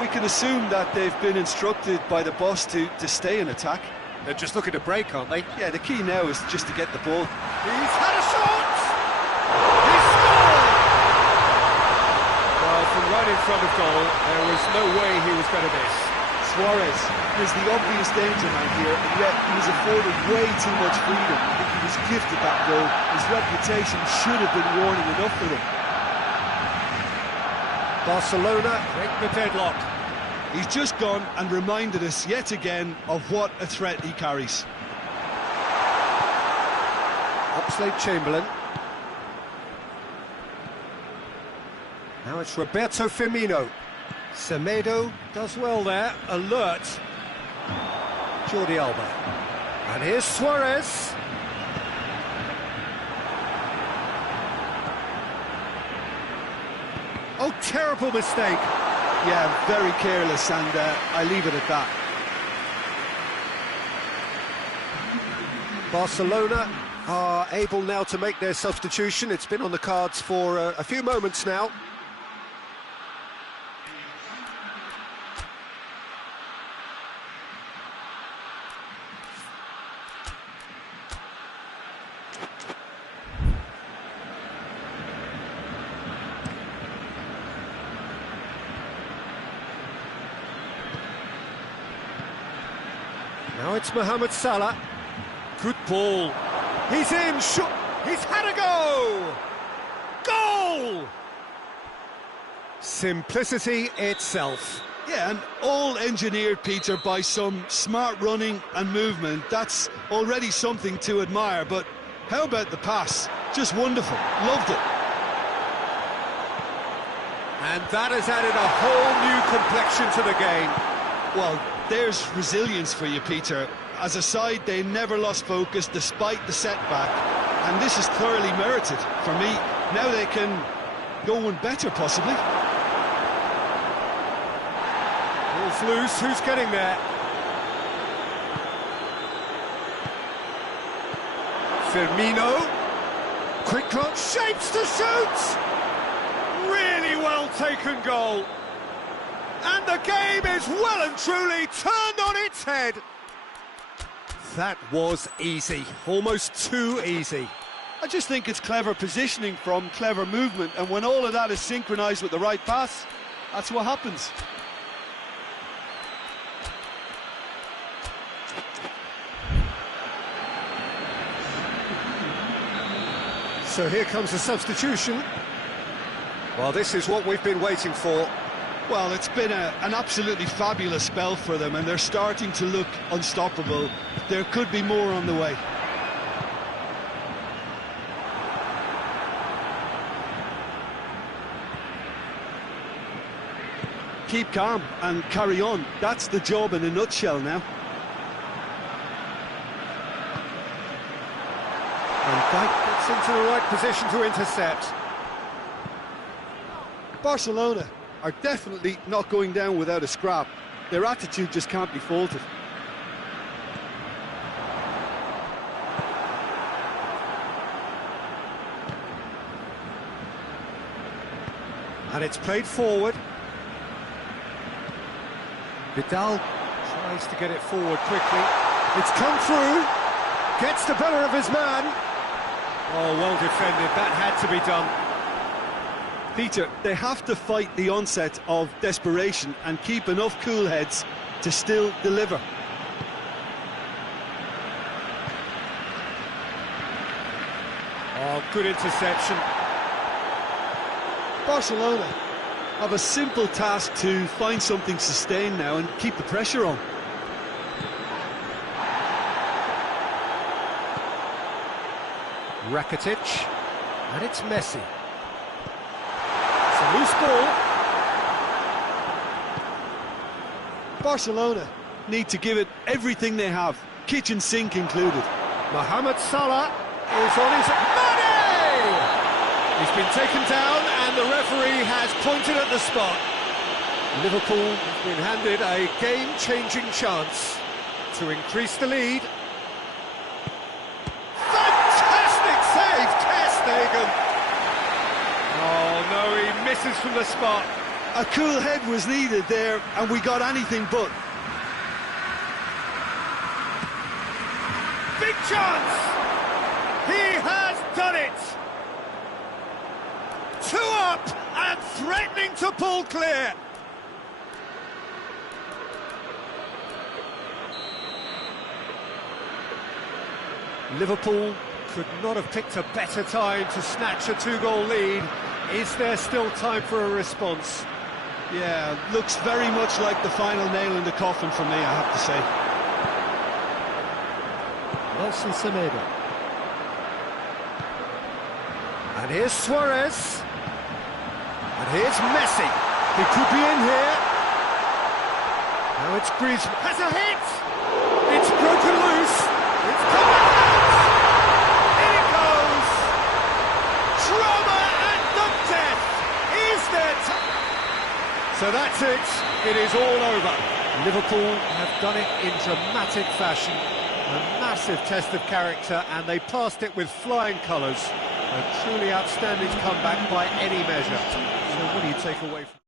We can assume that they've been instructed by the boss to stay in attack. They're just looking to break, aren't they? Yeah, the key now is just to get the ball. He's had a shot! He scored! Well, from right in front of goal, there was no way he was going to miss. Suarez is the obvious danger man here, and yet he was afforded way too much freedom. I think he was gifted that goal. His reputation should have been warning enough for them. Barcelona break the deadlock. He's just gone and reminded us yet again of what a threat he carries. Oxlade-Chamberlain. Now it's Roberto Firmino. Semedo does well there, alert. Jordi Alba. And here's Suarez. Oh, terrible mistake. Yeah, very careless, and I leave it at that. Barcelona are able now to make their substitution. It's been on the cards for a few moments now. Now it's Mohamed Salah. Good ball. He's in. He's had a go. Goal! Simplicity itself. Yeah, and all engineered, Peter, by some smart running and movement. That's already something to admire, but how about the pass? Just wonderful. Loved it. And that has added a whole new complexion to the game. Well, there's resilience for you, Peter. As a side, they never lost focus despite the setback, and this is thoroughly merited for me. Now they can go one better, possibly. Ball's loose, who's getting there? Firmino. Quick look, shapes to shoot! Really well taken goal. And the game is well and truly turned on its head. That was easy, almost too easy. I just think it's clever positioning from clever movement, and when all of that is synchronised with the right pass, that's what happens. So here comes the substitution. Well, this is what we've been waiting for. Well, it's been an absolutely fabulous spell for them, and they're starting to look unstoppable. There could be more on the way. Keep calm and carry on. That's the job in a nutshell now. And Dijk gets into the right position to intercept. Barcelona are definitely not going down without a scrap. Their attitude just can't be faulted. And it's played forward. Vidal tries to get it forward quickly. It's come through. Gets the better of his man. Oh, well defended. That had to be done. Peter, they have to fight the onset of desperation and keep enough cool heads to still deliver. Oh, good interception. Barcelona have a simple task to find something sustained now and keep the pressure on. Rakitic, and it's Messi. It's a loose ball. Barcelona need to give it everything they have, kitchen sink included. Mohamed Salah is on his... Money! He's been taken down and the referee has pointed at the spot. Liverpool have been handed a game-changing chance to increase the lead. Fantastic save, Ter Stegen! Oh no, he misses from the spot. A cool head was needed there, and we got anything but. Big chance! He has done it! 2 up and threatening to pull clear. Liverpool could not have picked a better time to snatch a 2-goal lead. Is there still time for a response? Yeah, looks very much like the final nail in the coffin for me, I have to say. Nelson Semedo. And here's Suarez. And here's Messi. He could be in here. Now it's Griezmann. Has a hit! It's broken loose. It's coming out! In it goes! Drama at the death! Is there So that's it. It is all over. Liverpool have done it in dramatic fashion. A massive test of character, and they passed it with flying colours. A truly outstanding comeback by any measure. So what do you take away from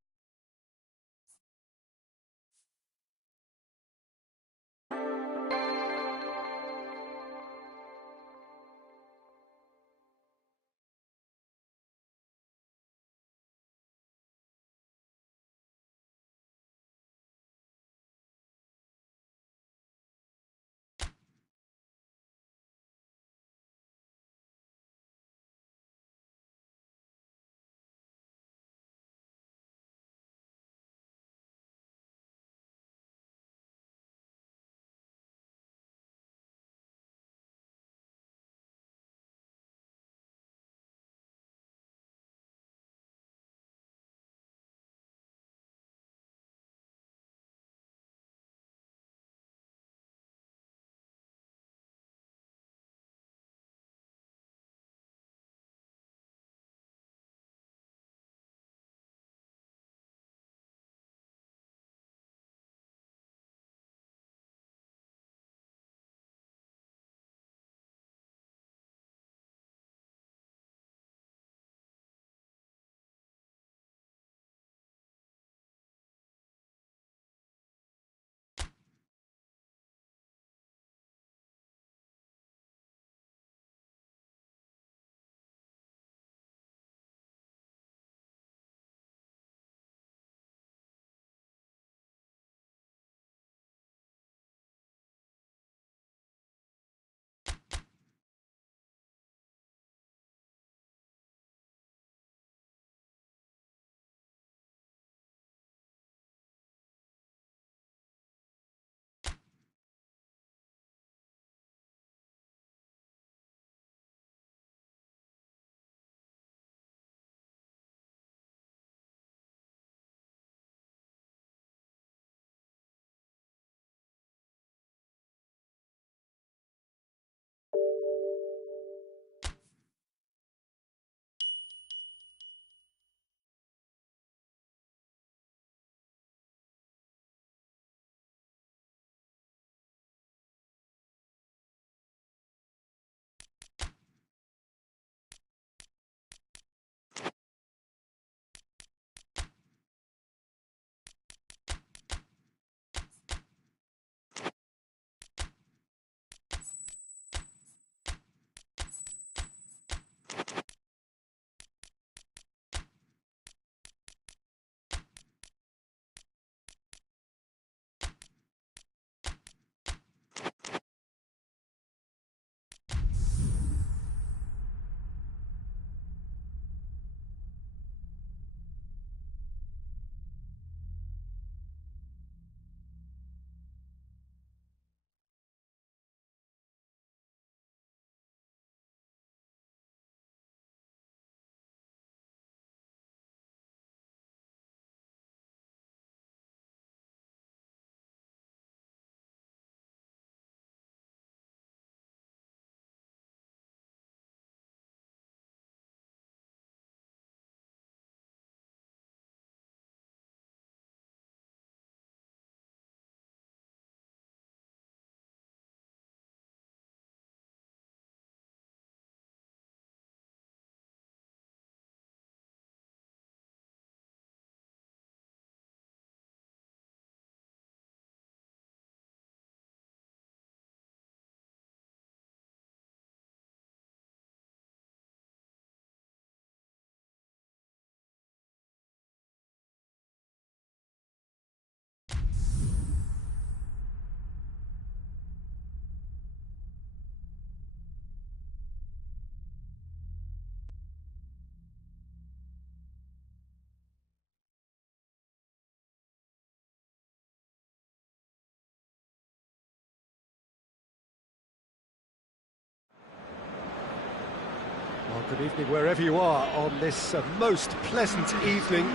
Good evening wherever you are on this most pleasant evening.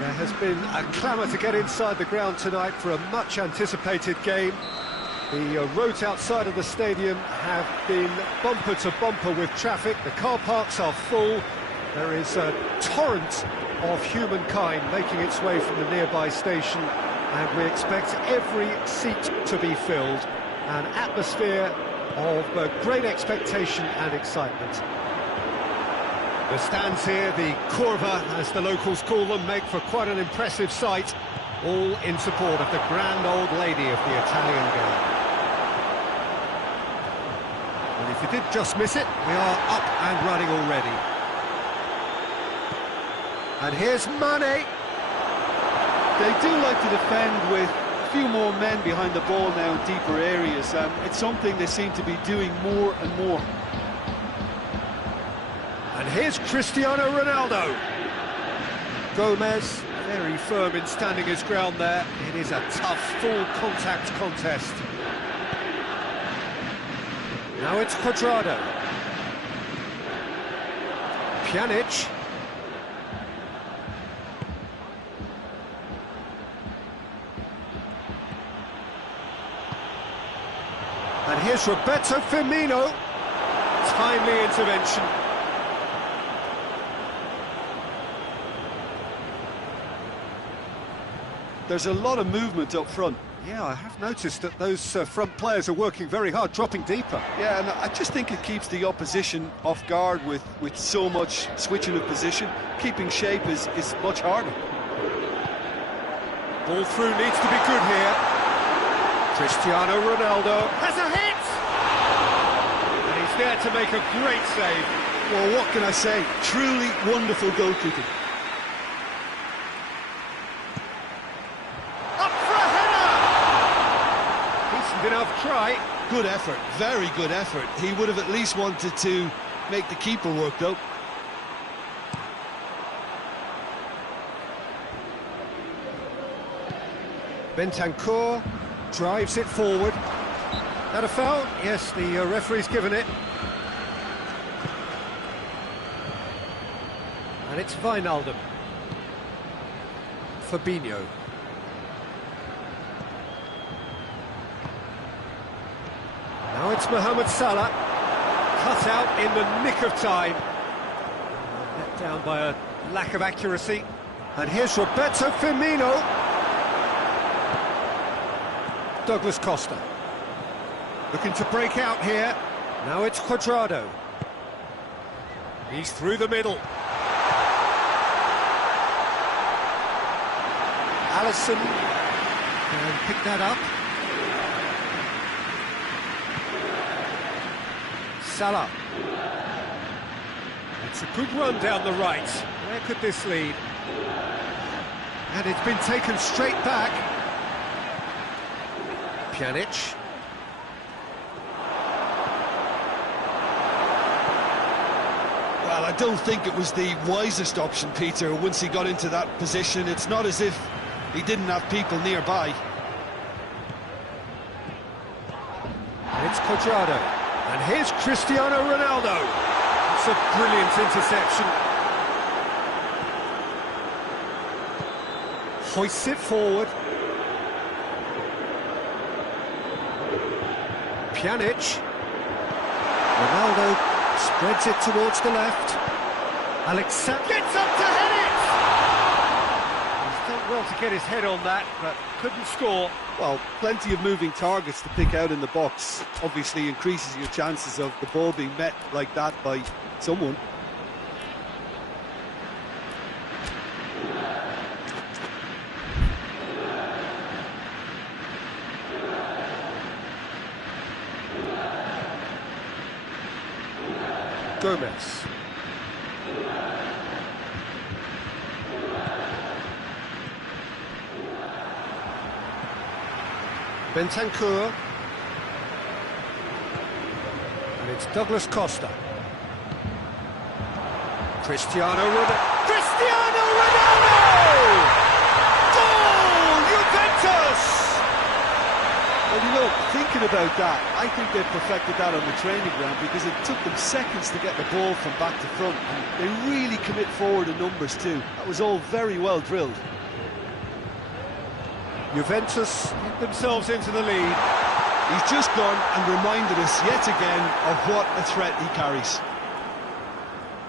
There has been a clamour to get inside the ground tonight for a much anticipated game. The roads outside of the stadium have been bumper to bumper with traffic. The car parks are full. There is a torrent of humankind making its way from the nearby station, and we expect every seat to be filled. An atmosphere of great expectation and excitement. The stands here, the curva, as the locals call them, make for quite an impressive sight, all in support of the grand old lady of the Italian game. And if you did just miss it, we are up and running already. And here's Mane. They do like to defend with a few more men behind the ball now in deeper areas. It's something they seem to be doing more and more. And here's Cristiano Ronaldo. Gomez, very firm in standing his ground there. It is a tough, full-contact contest. Now it's Cuadrado. Pjanic. And here's Roberto Firmino. Timely intervention. There's a lot of movement up front. Yeah, I have noticed that those front players are working very hard, dropping deeper. Yeah, and I just think it keeps the opposition off guard with so much switching of position. Keeping shape is much harder. Ball through needs to be good here. Cristiano Ronaldo has a hit! And he's there to make a great save. Well, what can I say? Truly wonderful goalkeeping. Enough try. Good effort, very good effort. He would have at least wanted to make the keeper work though. Bentancur drives it forward. That a foul? Yes, the referee's given it. And it's Wijnaldum. Fabinho. Now it's Mohamed Salah, cut out in the nick of time. Let down by a lack of accuracy. And here's Roberto Firmino. Douglas Costa. Looking to break out here. Now it's Cuadrado. He's through the middle. Alisson can pick that up. Salah. It's a good run down the right. Where could this lead? And it's been taken straight back. Pjanic. Well, I don't think it was the wisest option, Peter, once he got into that position. It's not as if he didn't have people nearby. And it's Cuadrado. And here's Cristiano Ronaldo. It's a brilliant interception. Hoists it forward. Pjanic. Ronaldo spreads it towards the left. Alexander gets up to head it! He's done well to get his head on that, but couldn't score. Well, plenty of moving targets to pick out in the box. Obviously increases your chances of the ball being met like that by someone. Gomez. Bentancur. And it's Douglas Costa. Cristiano Ronaldo. Goal! Juventus! Well, you know, thinking about like that, I think they've perfected that on the training ground, because it took them seconds to get the ball from back to front, and they really commit forward in numbers too. That was all very well drilled. Juventus get themselves into the lead. He's just gone and reminded us yet again of what a threat he carries.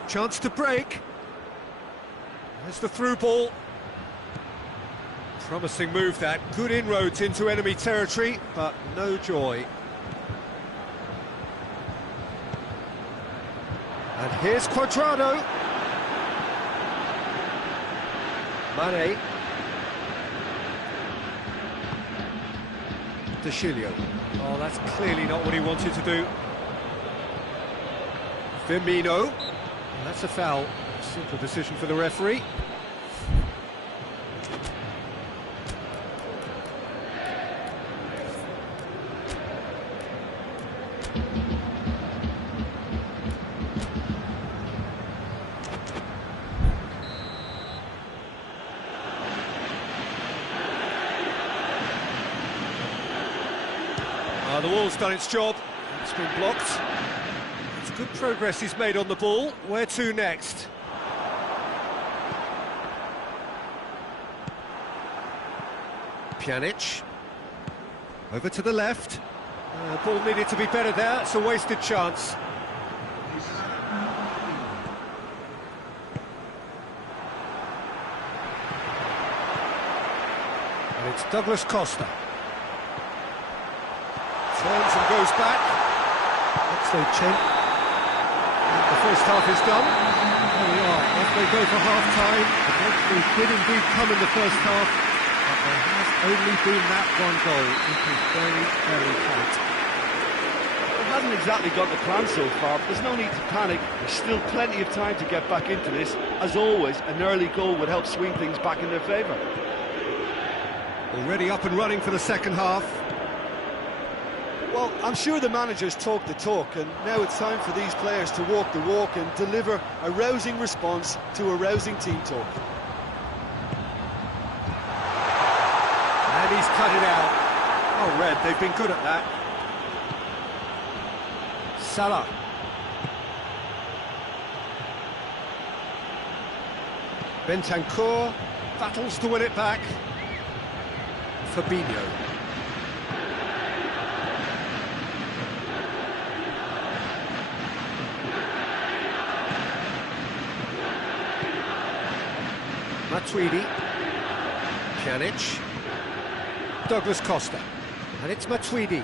Chance to break. There's the through ball. Promising move that. Good inroads into enemy territory, but no joy. And here's Quadrado. Mane. De Chilio. Oh, that's clearly not what he wanted to do. Firmino. That's a foul. Simple decision for the referee. The wall's done its job. It's been blocked. It's good progress he's made on the ball. Where to next? Pjanic. Over to the left. Ball needed to be better there. It's a wasted chance. And it's Douglas Costa. Turns and goes back. Pes2020. The first half is done. There we are. Off they go for half-time. The breakthrough did indeed come in the first half, but there has only been that one goal. It is very, very tight. It hasn't exactly got the plan so far, but there's no need to panic. There's still plenty of time to get back into this. As always, an early goal would help swing things back in their favour. Already up and running for the second half. Well, I'm sure the managers talk the talk, and now it's time for these players to walk the walk and deliver a rousing response to a rousing team talk. And he's cut it out. Oh, Red, they've been good at that. Salah. Bentancur battles to win it back. Fabinho. Matuidi, Pjanic, Douglas Costa, and it's Matuidi.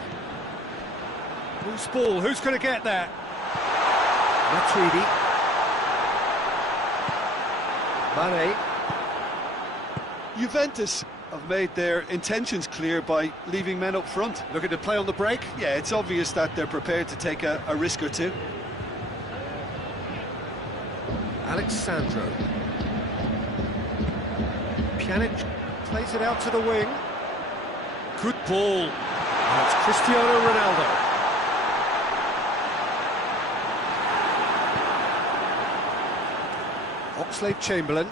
Loose ball, who's going to get there? Matuidi. Mane. Juventus have made their intentions clear by leaving men up front. Looking to play on the break? Yeah, it's obvious that they're prepared to take a risk or two. Alexandro. Pjanic plays it out to the wing. Good ball. And it's Cristiano Ronaldo. Oxlade-Chamberlain.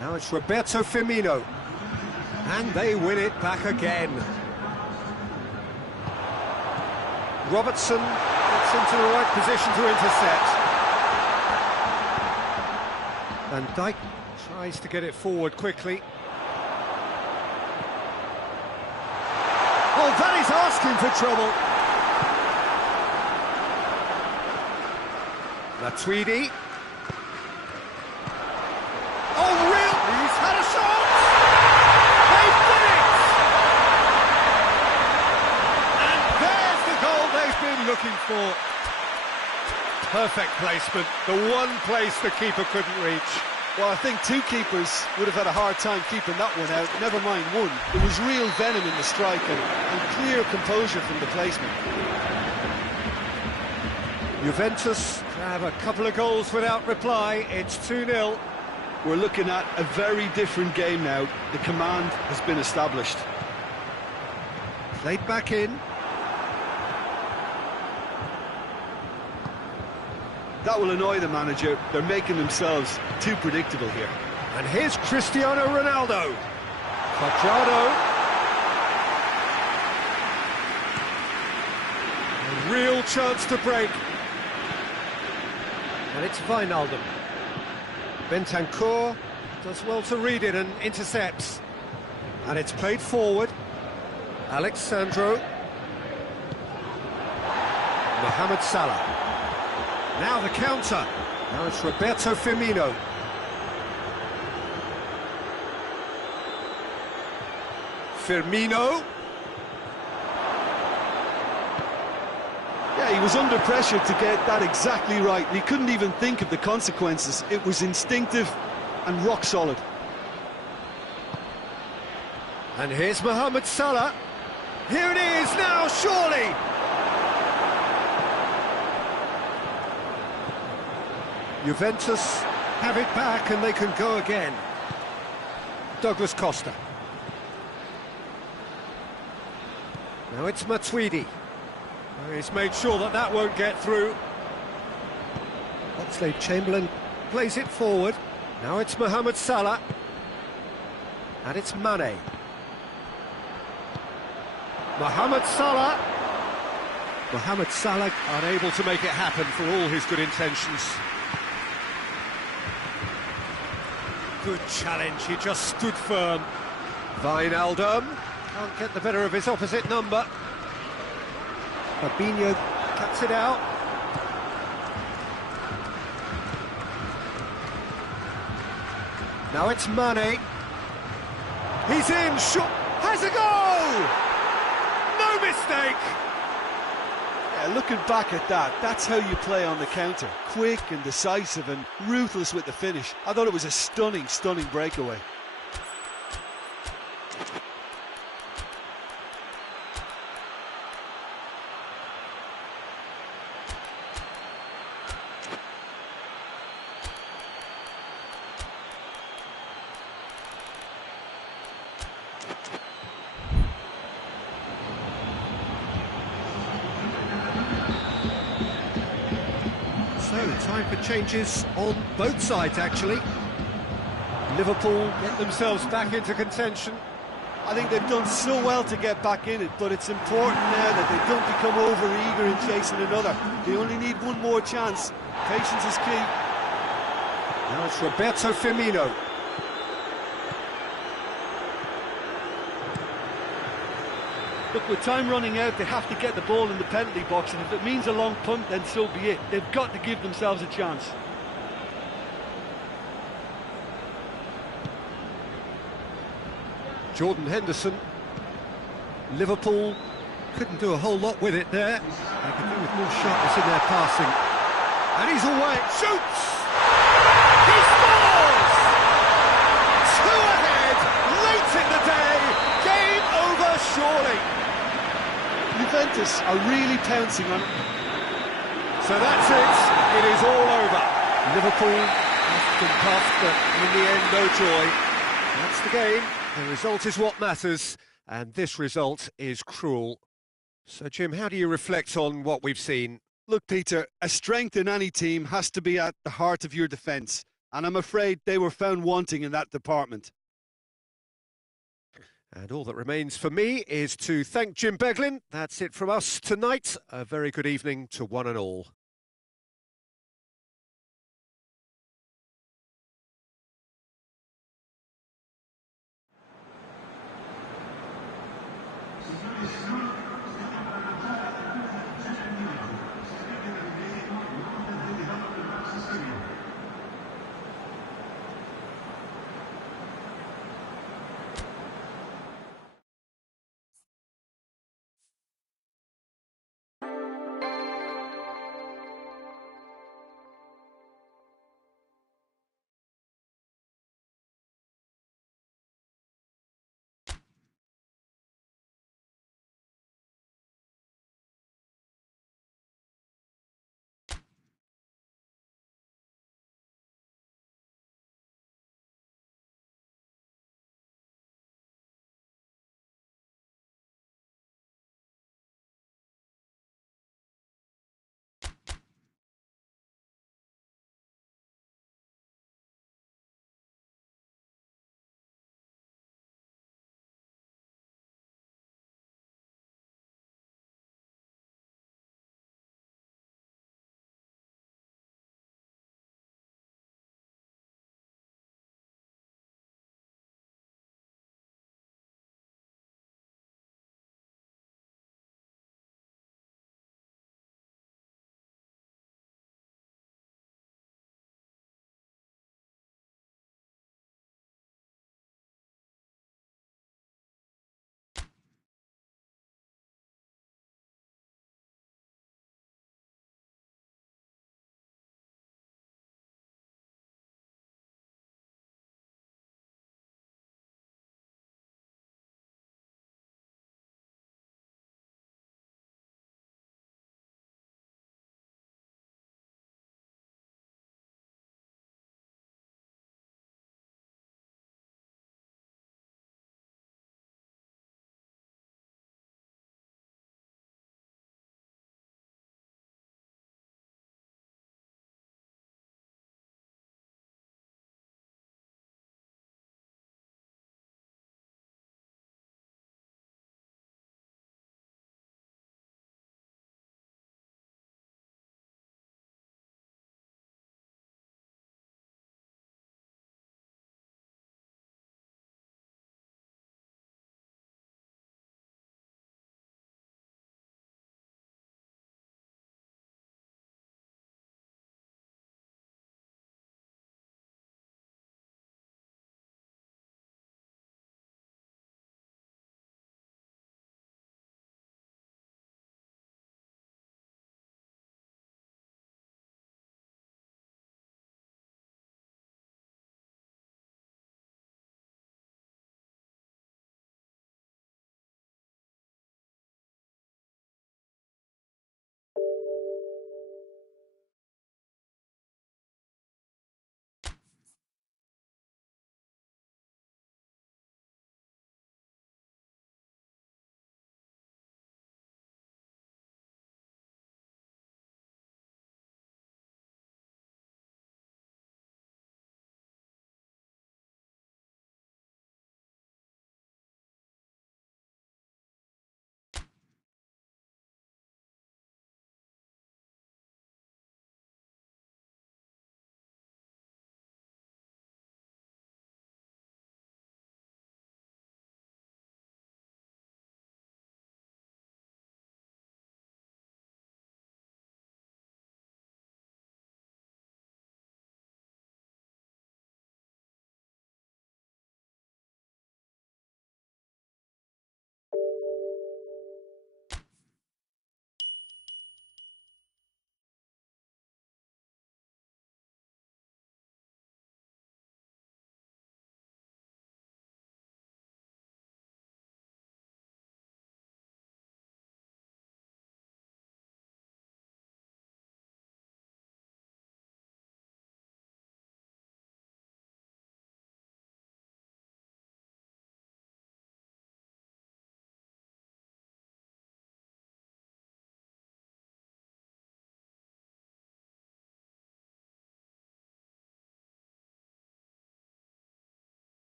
Now it's Roberto Firmino. And they win it back again. Robertson gets into the right position to intercept. Van Dijk tries to get it forward quickly. Oh, that is asking for trouble. Matuidi. Oh, real! He's had a shot! They've done it! And there's the goal they've been looking for. Perfect placement, the one place the keeper couldn't reach. Well, I think two keepers would have had a hard time keeping that one out, never mind one. There was real venom in the strike and clear composure from the placement. Juventus have a couple of goals without reply. It's 2-0. We're looking at a very different game now. The command has been established. Played back in. That will annoy the manager. They're making themselves too predictable here. And here's Cristiano Ronaldo. Quadrado. Real chance to break. And it's Wijnaldum. Bentancur does well to read it and intercepts. And it's played forward. Alexandro. Mohamed Salah. Now the counter. Now it's Roberto Firmino. Firmino. Yeah, he was under pressure to get that exactly right, and he couldn't even think of the consequences. It was instinctive and rock solid. And here's Mohamed Salah. Here it is now, surely! Juventus have it back and they can go again. Douglas Costa. Now it's Matuidi. He's made sure that that won't get through. Oxlade-Chamberlain plays it forward. Now it's Mohamed Salah. And it's Mane. Mohamed Salah. Mohamed Salah unable to make it happen for all his good intentions. Good challenge, he just stood firm. Wijnaldum can't get the better of his opposite number. Fabinho cuts it out. Now it's Mane. He's in, has a goal! No mistake! Yeah, looking back at that, that's how you play on the counter. Quick and decisive and ruthless with the finish. I thought it was a stunning breakaway. So, time for changes on both sides, actually. Liverpool get themselves back into contention. I think they've done so well to get back in it, but it's important now that they don't become over-eager in chasing another. They only need one more chance. Patience is key. Now it's Roberto Firmino. Look, with time running out, they have to get the ball in the penalty box, and if it means a long punt, then so be it. They've got to give themselves a chance. Jordan Henderson. Liverpool couldn't do a whole lot with it there. They could do with more sharpness in their passing. And he's away. Shoots! He scores! Two ahead, late in the day. Game over, surely. Juventus are really pouncing on it. So that's it. It is all over. Liverpool puffed and puffed, but in the end, no joy. That's the game. The result is what matters, and this result is cruel. So, Jim, how do you reflect on what we've seen? Look, Peter, a strength in any team has to be at the heart of your defence, and I'm afraid they were found wanting in that department. And all that remains for me is to thank Jim Beglin. That's it from us tonight. A very good evening to one and all.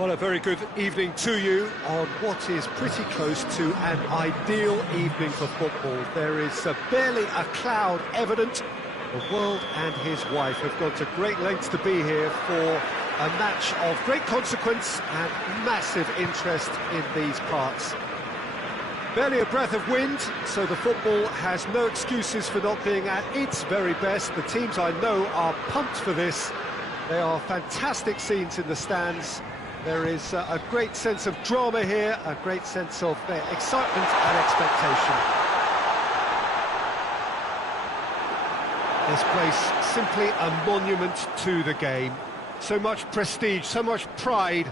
Well, a very good evening to you on what is pretty close to an ideal evening for football. There is barely a cloud evident. The world and his wife have gone to great lengths to be here for a match of great consequence and massive interest in these parts. Barely a breath of wind, so the football has no excuses for not being at its very best. The teams I know are pumped for this. There are fantastic scenes in the stands. There is a great sense of drama here, a great sense of excitement and expectation. This place simply a monument to the game. So much prestige, so much pride,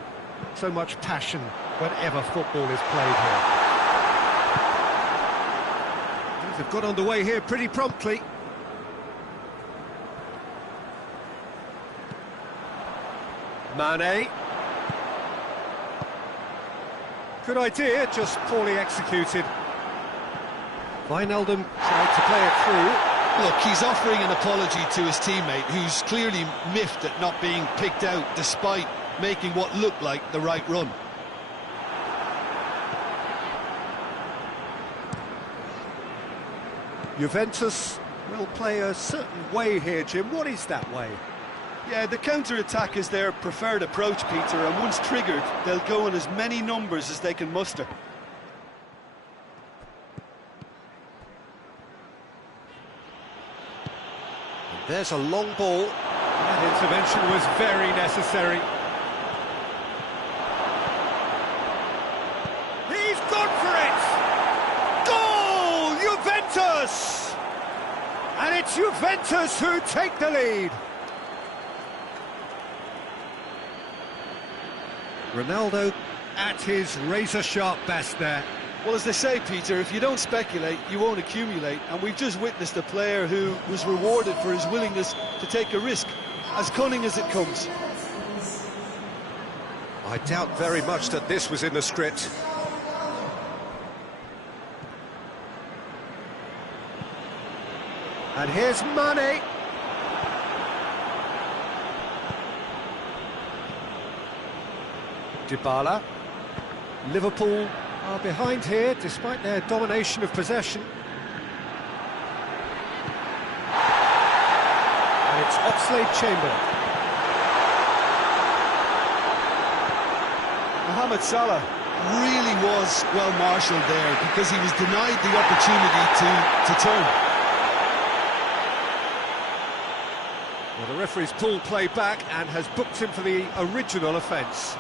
so much passion whenever football is played here. Things have got underway here pretty promptly. Mane. Good idea, just poorly executed. Wijnaldum tried to play it through. Look, he's offering an apology to his teammate, who's clearly miffed at not being picked out despite making what looked like the right run. Juventus will play a certain way here, Jim. What is that way? Yeah, the counter-attack is their preferred approach, Peter, and once triggered, they'll go in as many numbers as they can muster. And there's a long ball. That intervention was very necessary. He's gone for it! Goal! Juventus! And it's Juventus who take the lead. Ronaldo at his razor-sharp best there. Well, as they say, Peter, if you don't speculate, you won't accumulate, and we've just witnessed a player who was rewarded for his willingness to take a risk, as cunning as it comes. I doubt very much that this was in the script. And here's Mane. Dybala. Liverpool are behind here despite their domination of possession. And it's Oxlade-Chamberlain. Mohamed Salah really was well marshalled there because he was denied the opportunity to turn. Well, the referee's pulled play back and has booked him for the original offence.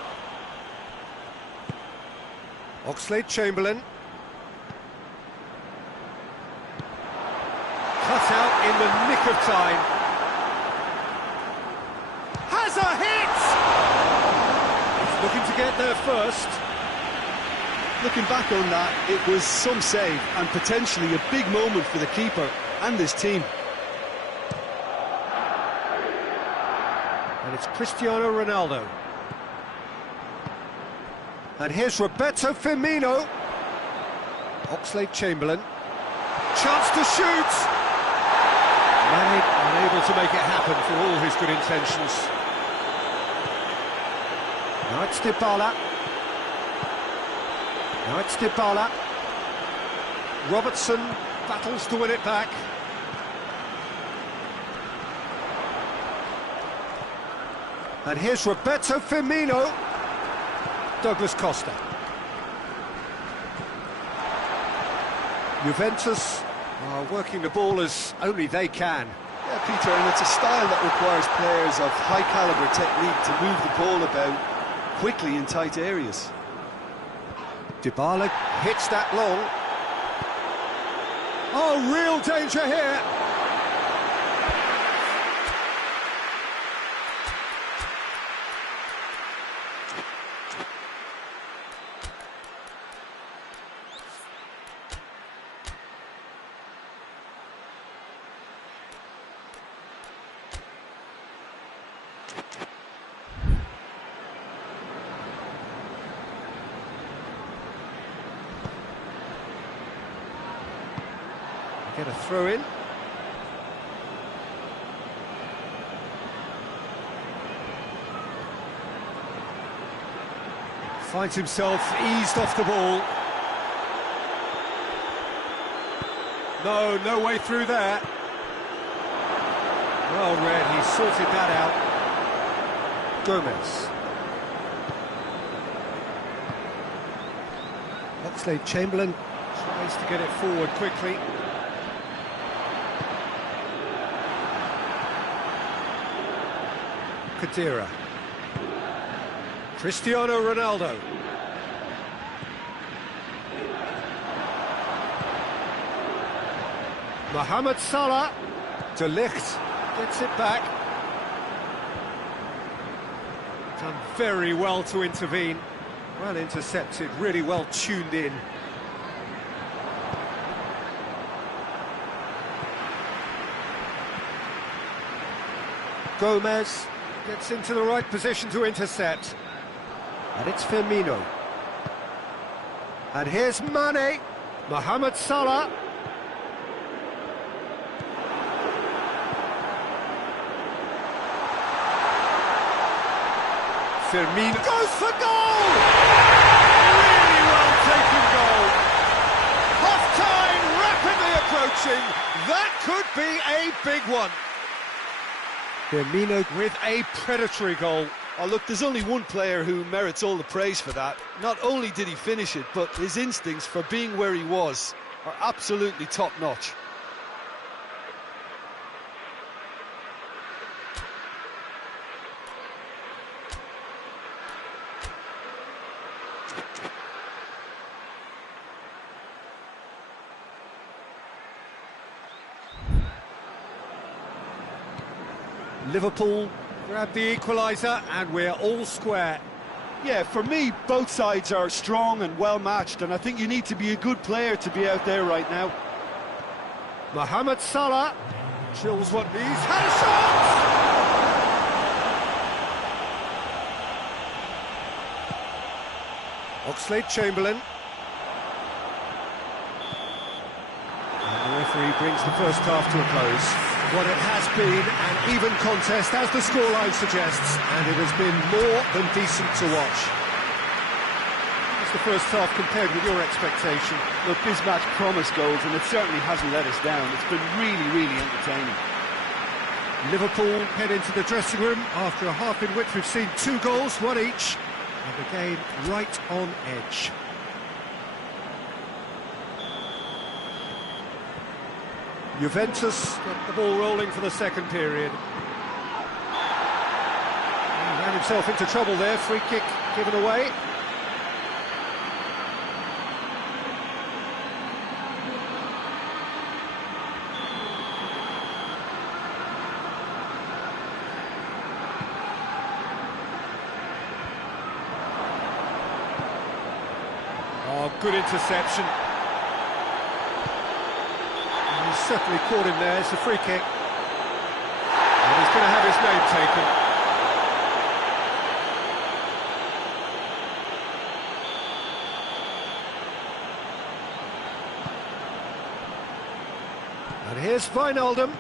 Oxlade-Chamberlain. Cut out in the nick of time. Has a hit! He's looking to get there first. Looking back on that, it was some save and potentially a big moment for the keeper and his team. And it's Cristiano Ronaldo. And here's Roberto Firmino. Oxlade-Chamberlain. Chance to shoot! Mane unable to make it happen for all his good intentions. Now it's Dybala. Now it's Dybala. Robertson battles to win it back. And here's Roberto Firmino. Douglas Costa. Juventus are working the ball as only they can. Yeah, Peter, and it's a style that requires players of high-caliber technique to move the ball about quickly in tight areas. Dybala hits that long. Oh, real danger here. Get a throw in. Finds himself eased off the ball. No way through there. Well read, he sorted that out. Gomez. Oxlade-Chamberlain tries to get it forward quickly. Khedira. Cristiano Ronaldo. Mohamed Salah. De Ligt gets it back. Done very well to intervene. Well intercepted, really well tuned in. Gomez gets into the right position to intercept. And it's Firmino. And here's Mane. Mohamed Salah. Firmino goes for goal! Really well taken goal. Half-time rapidly approaching. That could be a big one. Firmino with a predatory goal. Oh look, there's only one player who merits all the praise for that. Not only did he finish it, but his instincts for being where he was are absolutely top-notch. Liverpool grab the equaliser and we're all square. Yeah, for me, both sides are strong and well matched, and I think you need to be a good player to be out there right now. Mohamed Salah drills what needs, had a shot! Oxlade-Chamberlain. And the referee brings the first half to a close. What it has been an even contest, as the scoreline suggests, and it has been more than decent to watch. What's the first half compared with your expectation? Look, this match promised goals, and it certainly hasn't let us down. It's been really entertaining. Liverpool head into the dressing room after a half in which we've seen 2 goals, 1 each, and the game right on edge. Juventus got the ball rolling for the second period. He ran himself into trouble there, free kick given away. Oh, good interception. He's certainly caught him there, it's a free kick. And he's going to have his name taken. And here's Wijnaldum.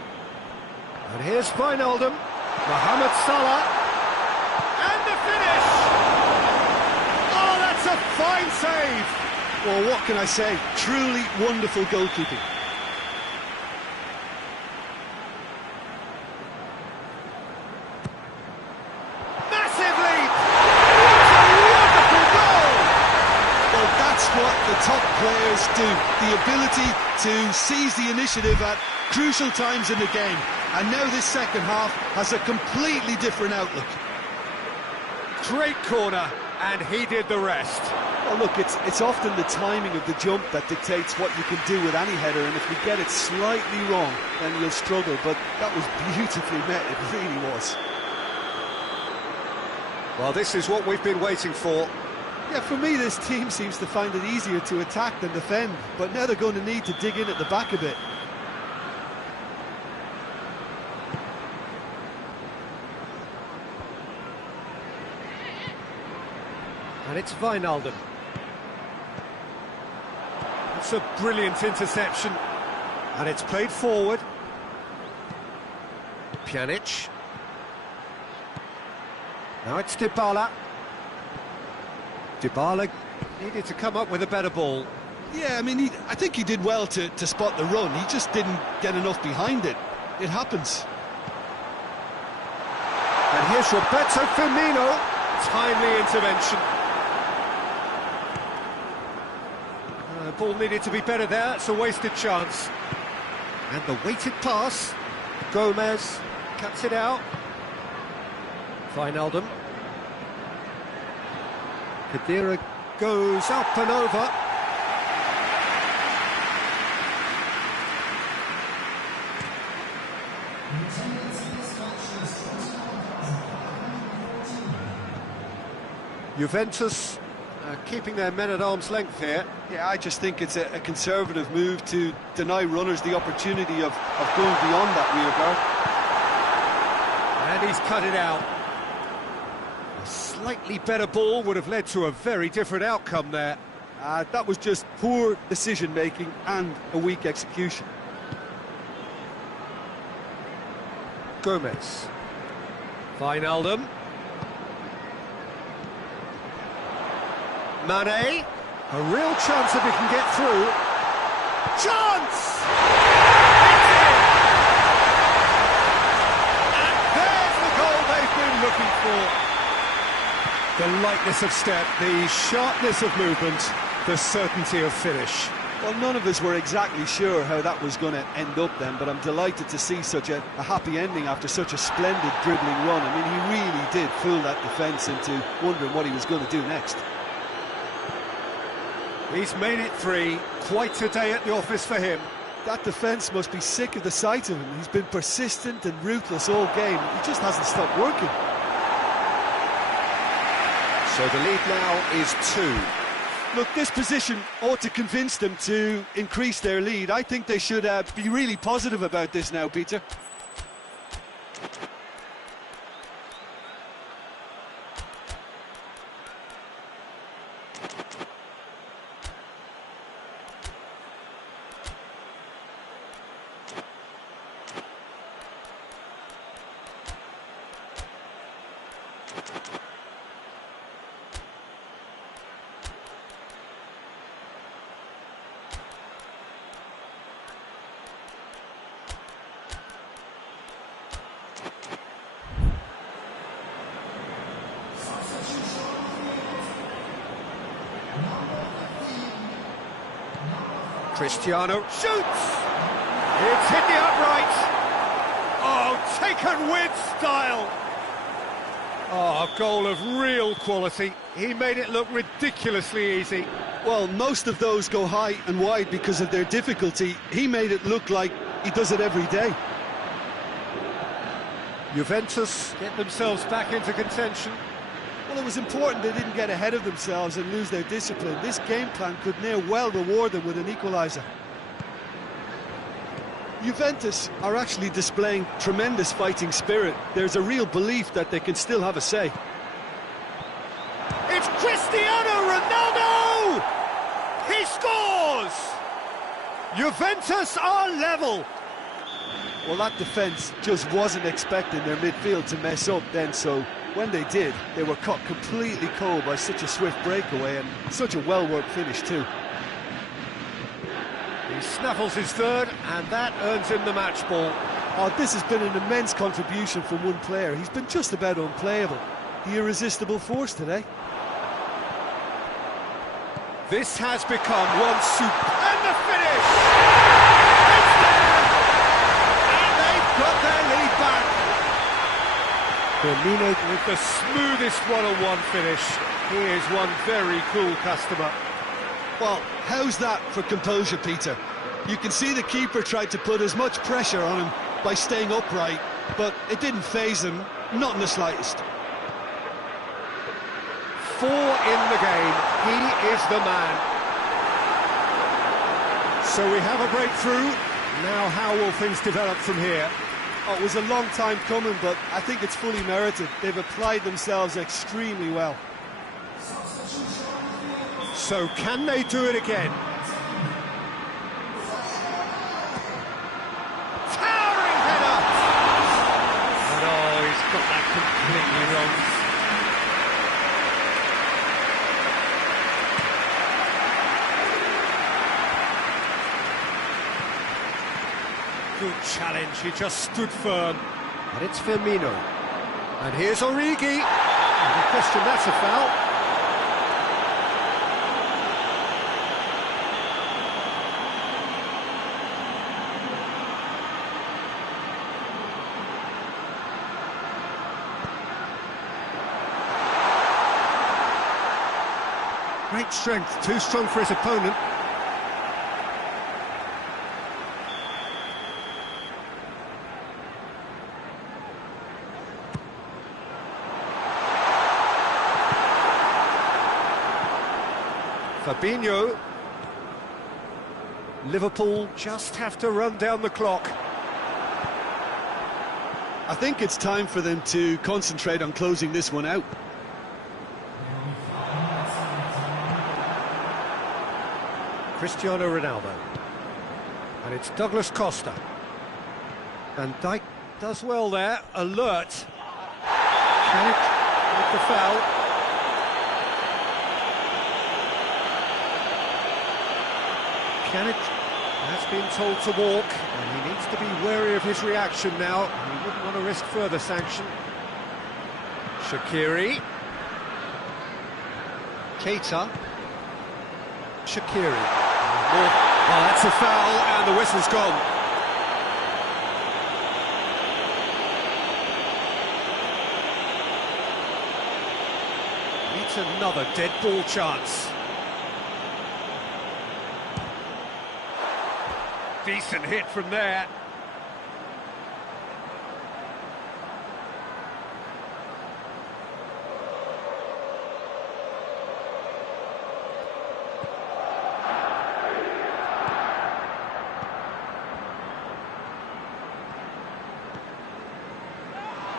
And here's Wijnaldum. Mohamed Salah. And the finish! Oh, that's a fine save! Well, what can I say? Truly wonderful goalkeeping. What the top players do, the ability to seize the initiative at crucial times in the game, and now this second half has a completely different outlook. Great corner, and he did the rest. Well, look, it's often the timing of the jump that dictates what you can do with any header, and if you get it slightly wrong, then you'll struggle, but that was beautifully met, it really was. Well, this is what we've been waiting for. Yeah, for me, this team seems to find it easier to attack than defend, but now they're going to need to dig in at the back a bit. And it's Wijnaldum. It's a brilliant interception. And it's played forward. Pjanic. Now it's Dybala. Dybala needed to come up with a better ball. Yeah, I mean, I think he did well to spot the run. He just didn't get enough behind it. It happens. And here's Roberto Firmino. Timely intervention. Ball needed to be better there. It's a wasted chance. And the weighted pass. Gomez cuts it out. Wijnaldum. Khedira goes up and over. Juventus keeping their men at arm's length here. Yeah, I just think it's a conservative move to deny runners the opportunity of going beyond that rear guard. And he's cut it out. A slightly better ball would have led to a very different outcome there. That was just poor decision-making and a weak execution. Gomez. Wijnaldum. Mane. A real chance if he can get through. Chance! And there's the goal they've been looking for. The lightness of step, the sharpness of movement, the certainty of finish. Well, none of us were exactly sure how that was going to end up then, but I'm delighted to see such a happy ending after such a splendid dribbling run. I mean, he really did fool that defence into wondering what he was going to do next. He's made it 3. Quite a day at the office for him. That defence must be sick of the sight of him. He's been persistent and ruthless all game. He just hasn't stopped working. So the lead now is 2. Look, this position ought to convince them to increase their lead. I think they should be really positive about this now, Peter. Cristiano shoots! It's hit the upright! Oh, taken with style! Oh, a goal of real quality. He made it look ridiculously easy. Well, most of those go high and wide because of their difficulty. He made it look like he does it every day. Juventus get themselves back into contention. Well, it was important they didn't get ahead of themselves and lose their discipline. This game plan could near well reward them with an equaliser. Juventus are actually displaying tremendous fighting spirit. There's a real belief that they can still have a say. It's Cristiano Ronaldo! He scores! Juventus are level. Well, that defence just wasn't expecting their midfield to mess up then, so when they did, they were caught completely cold by such a swift breakaway and such a well-worked finish too. He snaffles his third, and that earns him the match ball. Oh, this has been an immense contribution from one player. He's been just about unplayable. The irresistible force today. This has become one super... And the finish! It's there! And they've got their lead back. Firmino with the smoothest one-on-one finish. He is one very cool customer. Well, how's that for composure, Peter? You can see the keeper tried to put as much pressure on him by staying upright, but it didn't faze him, not in the slightest. 4 in the game, he is the man. So we have a breakthrough. Now how will things develop from here? Oh, it was a long time coming, but I think it's fully merited. They've applied themselves extremely well. So can they do it again? Towering header! And oh, he's got that completely wrong. Good challenge, he just stood firm. And it's Firmino. And here's Origi. And a question, that's a foul. Great strength, too strong for his opponent. Fabinho. Liverpool just have to run down the clock. I think it's time for them to concentrate on closing this one out. Cristiano Ronaldo. And it's Douglas Costa. Van Dijk does well there, alert. Panic with the foul. Pjanic has been told to walk, and he needs to be wary of his reaction now. He wouldn't want to risk further sanction. Shaqiri. Keita. Shaqiri. Oh, that's a foul, and the whistle's gone. It's another dead ball chance. Decent hit from there.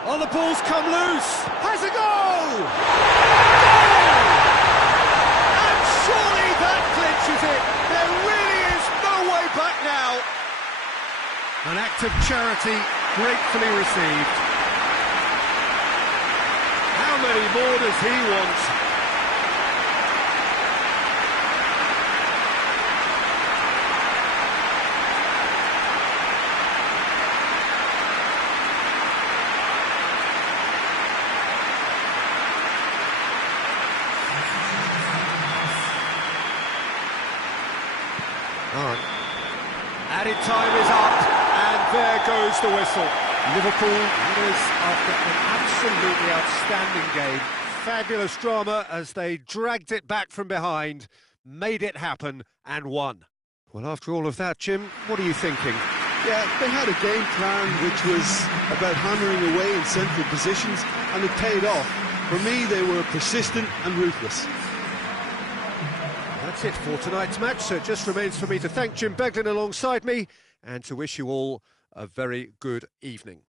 Oh, the ball's come loose. Has a goal! And surely that clinches it. There really is no way back now. An act of charity gratefully received. How many more does he want? Added time is up, and there goes the whistle. Liverpool winners after an absolutely outstanding game. Fabulous drama as they dragged it back from behind, made it happen and won. Well, after all of that, Jim, what are you thinking? Yeah, they had a game plan which was about hammering away in central positions, and it paid off. For me, they were persistent and ruthless. That's it for tonight's match, so it just remains for me to thank Jim Beglin alongside me and to wish you all a very good evening.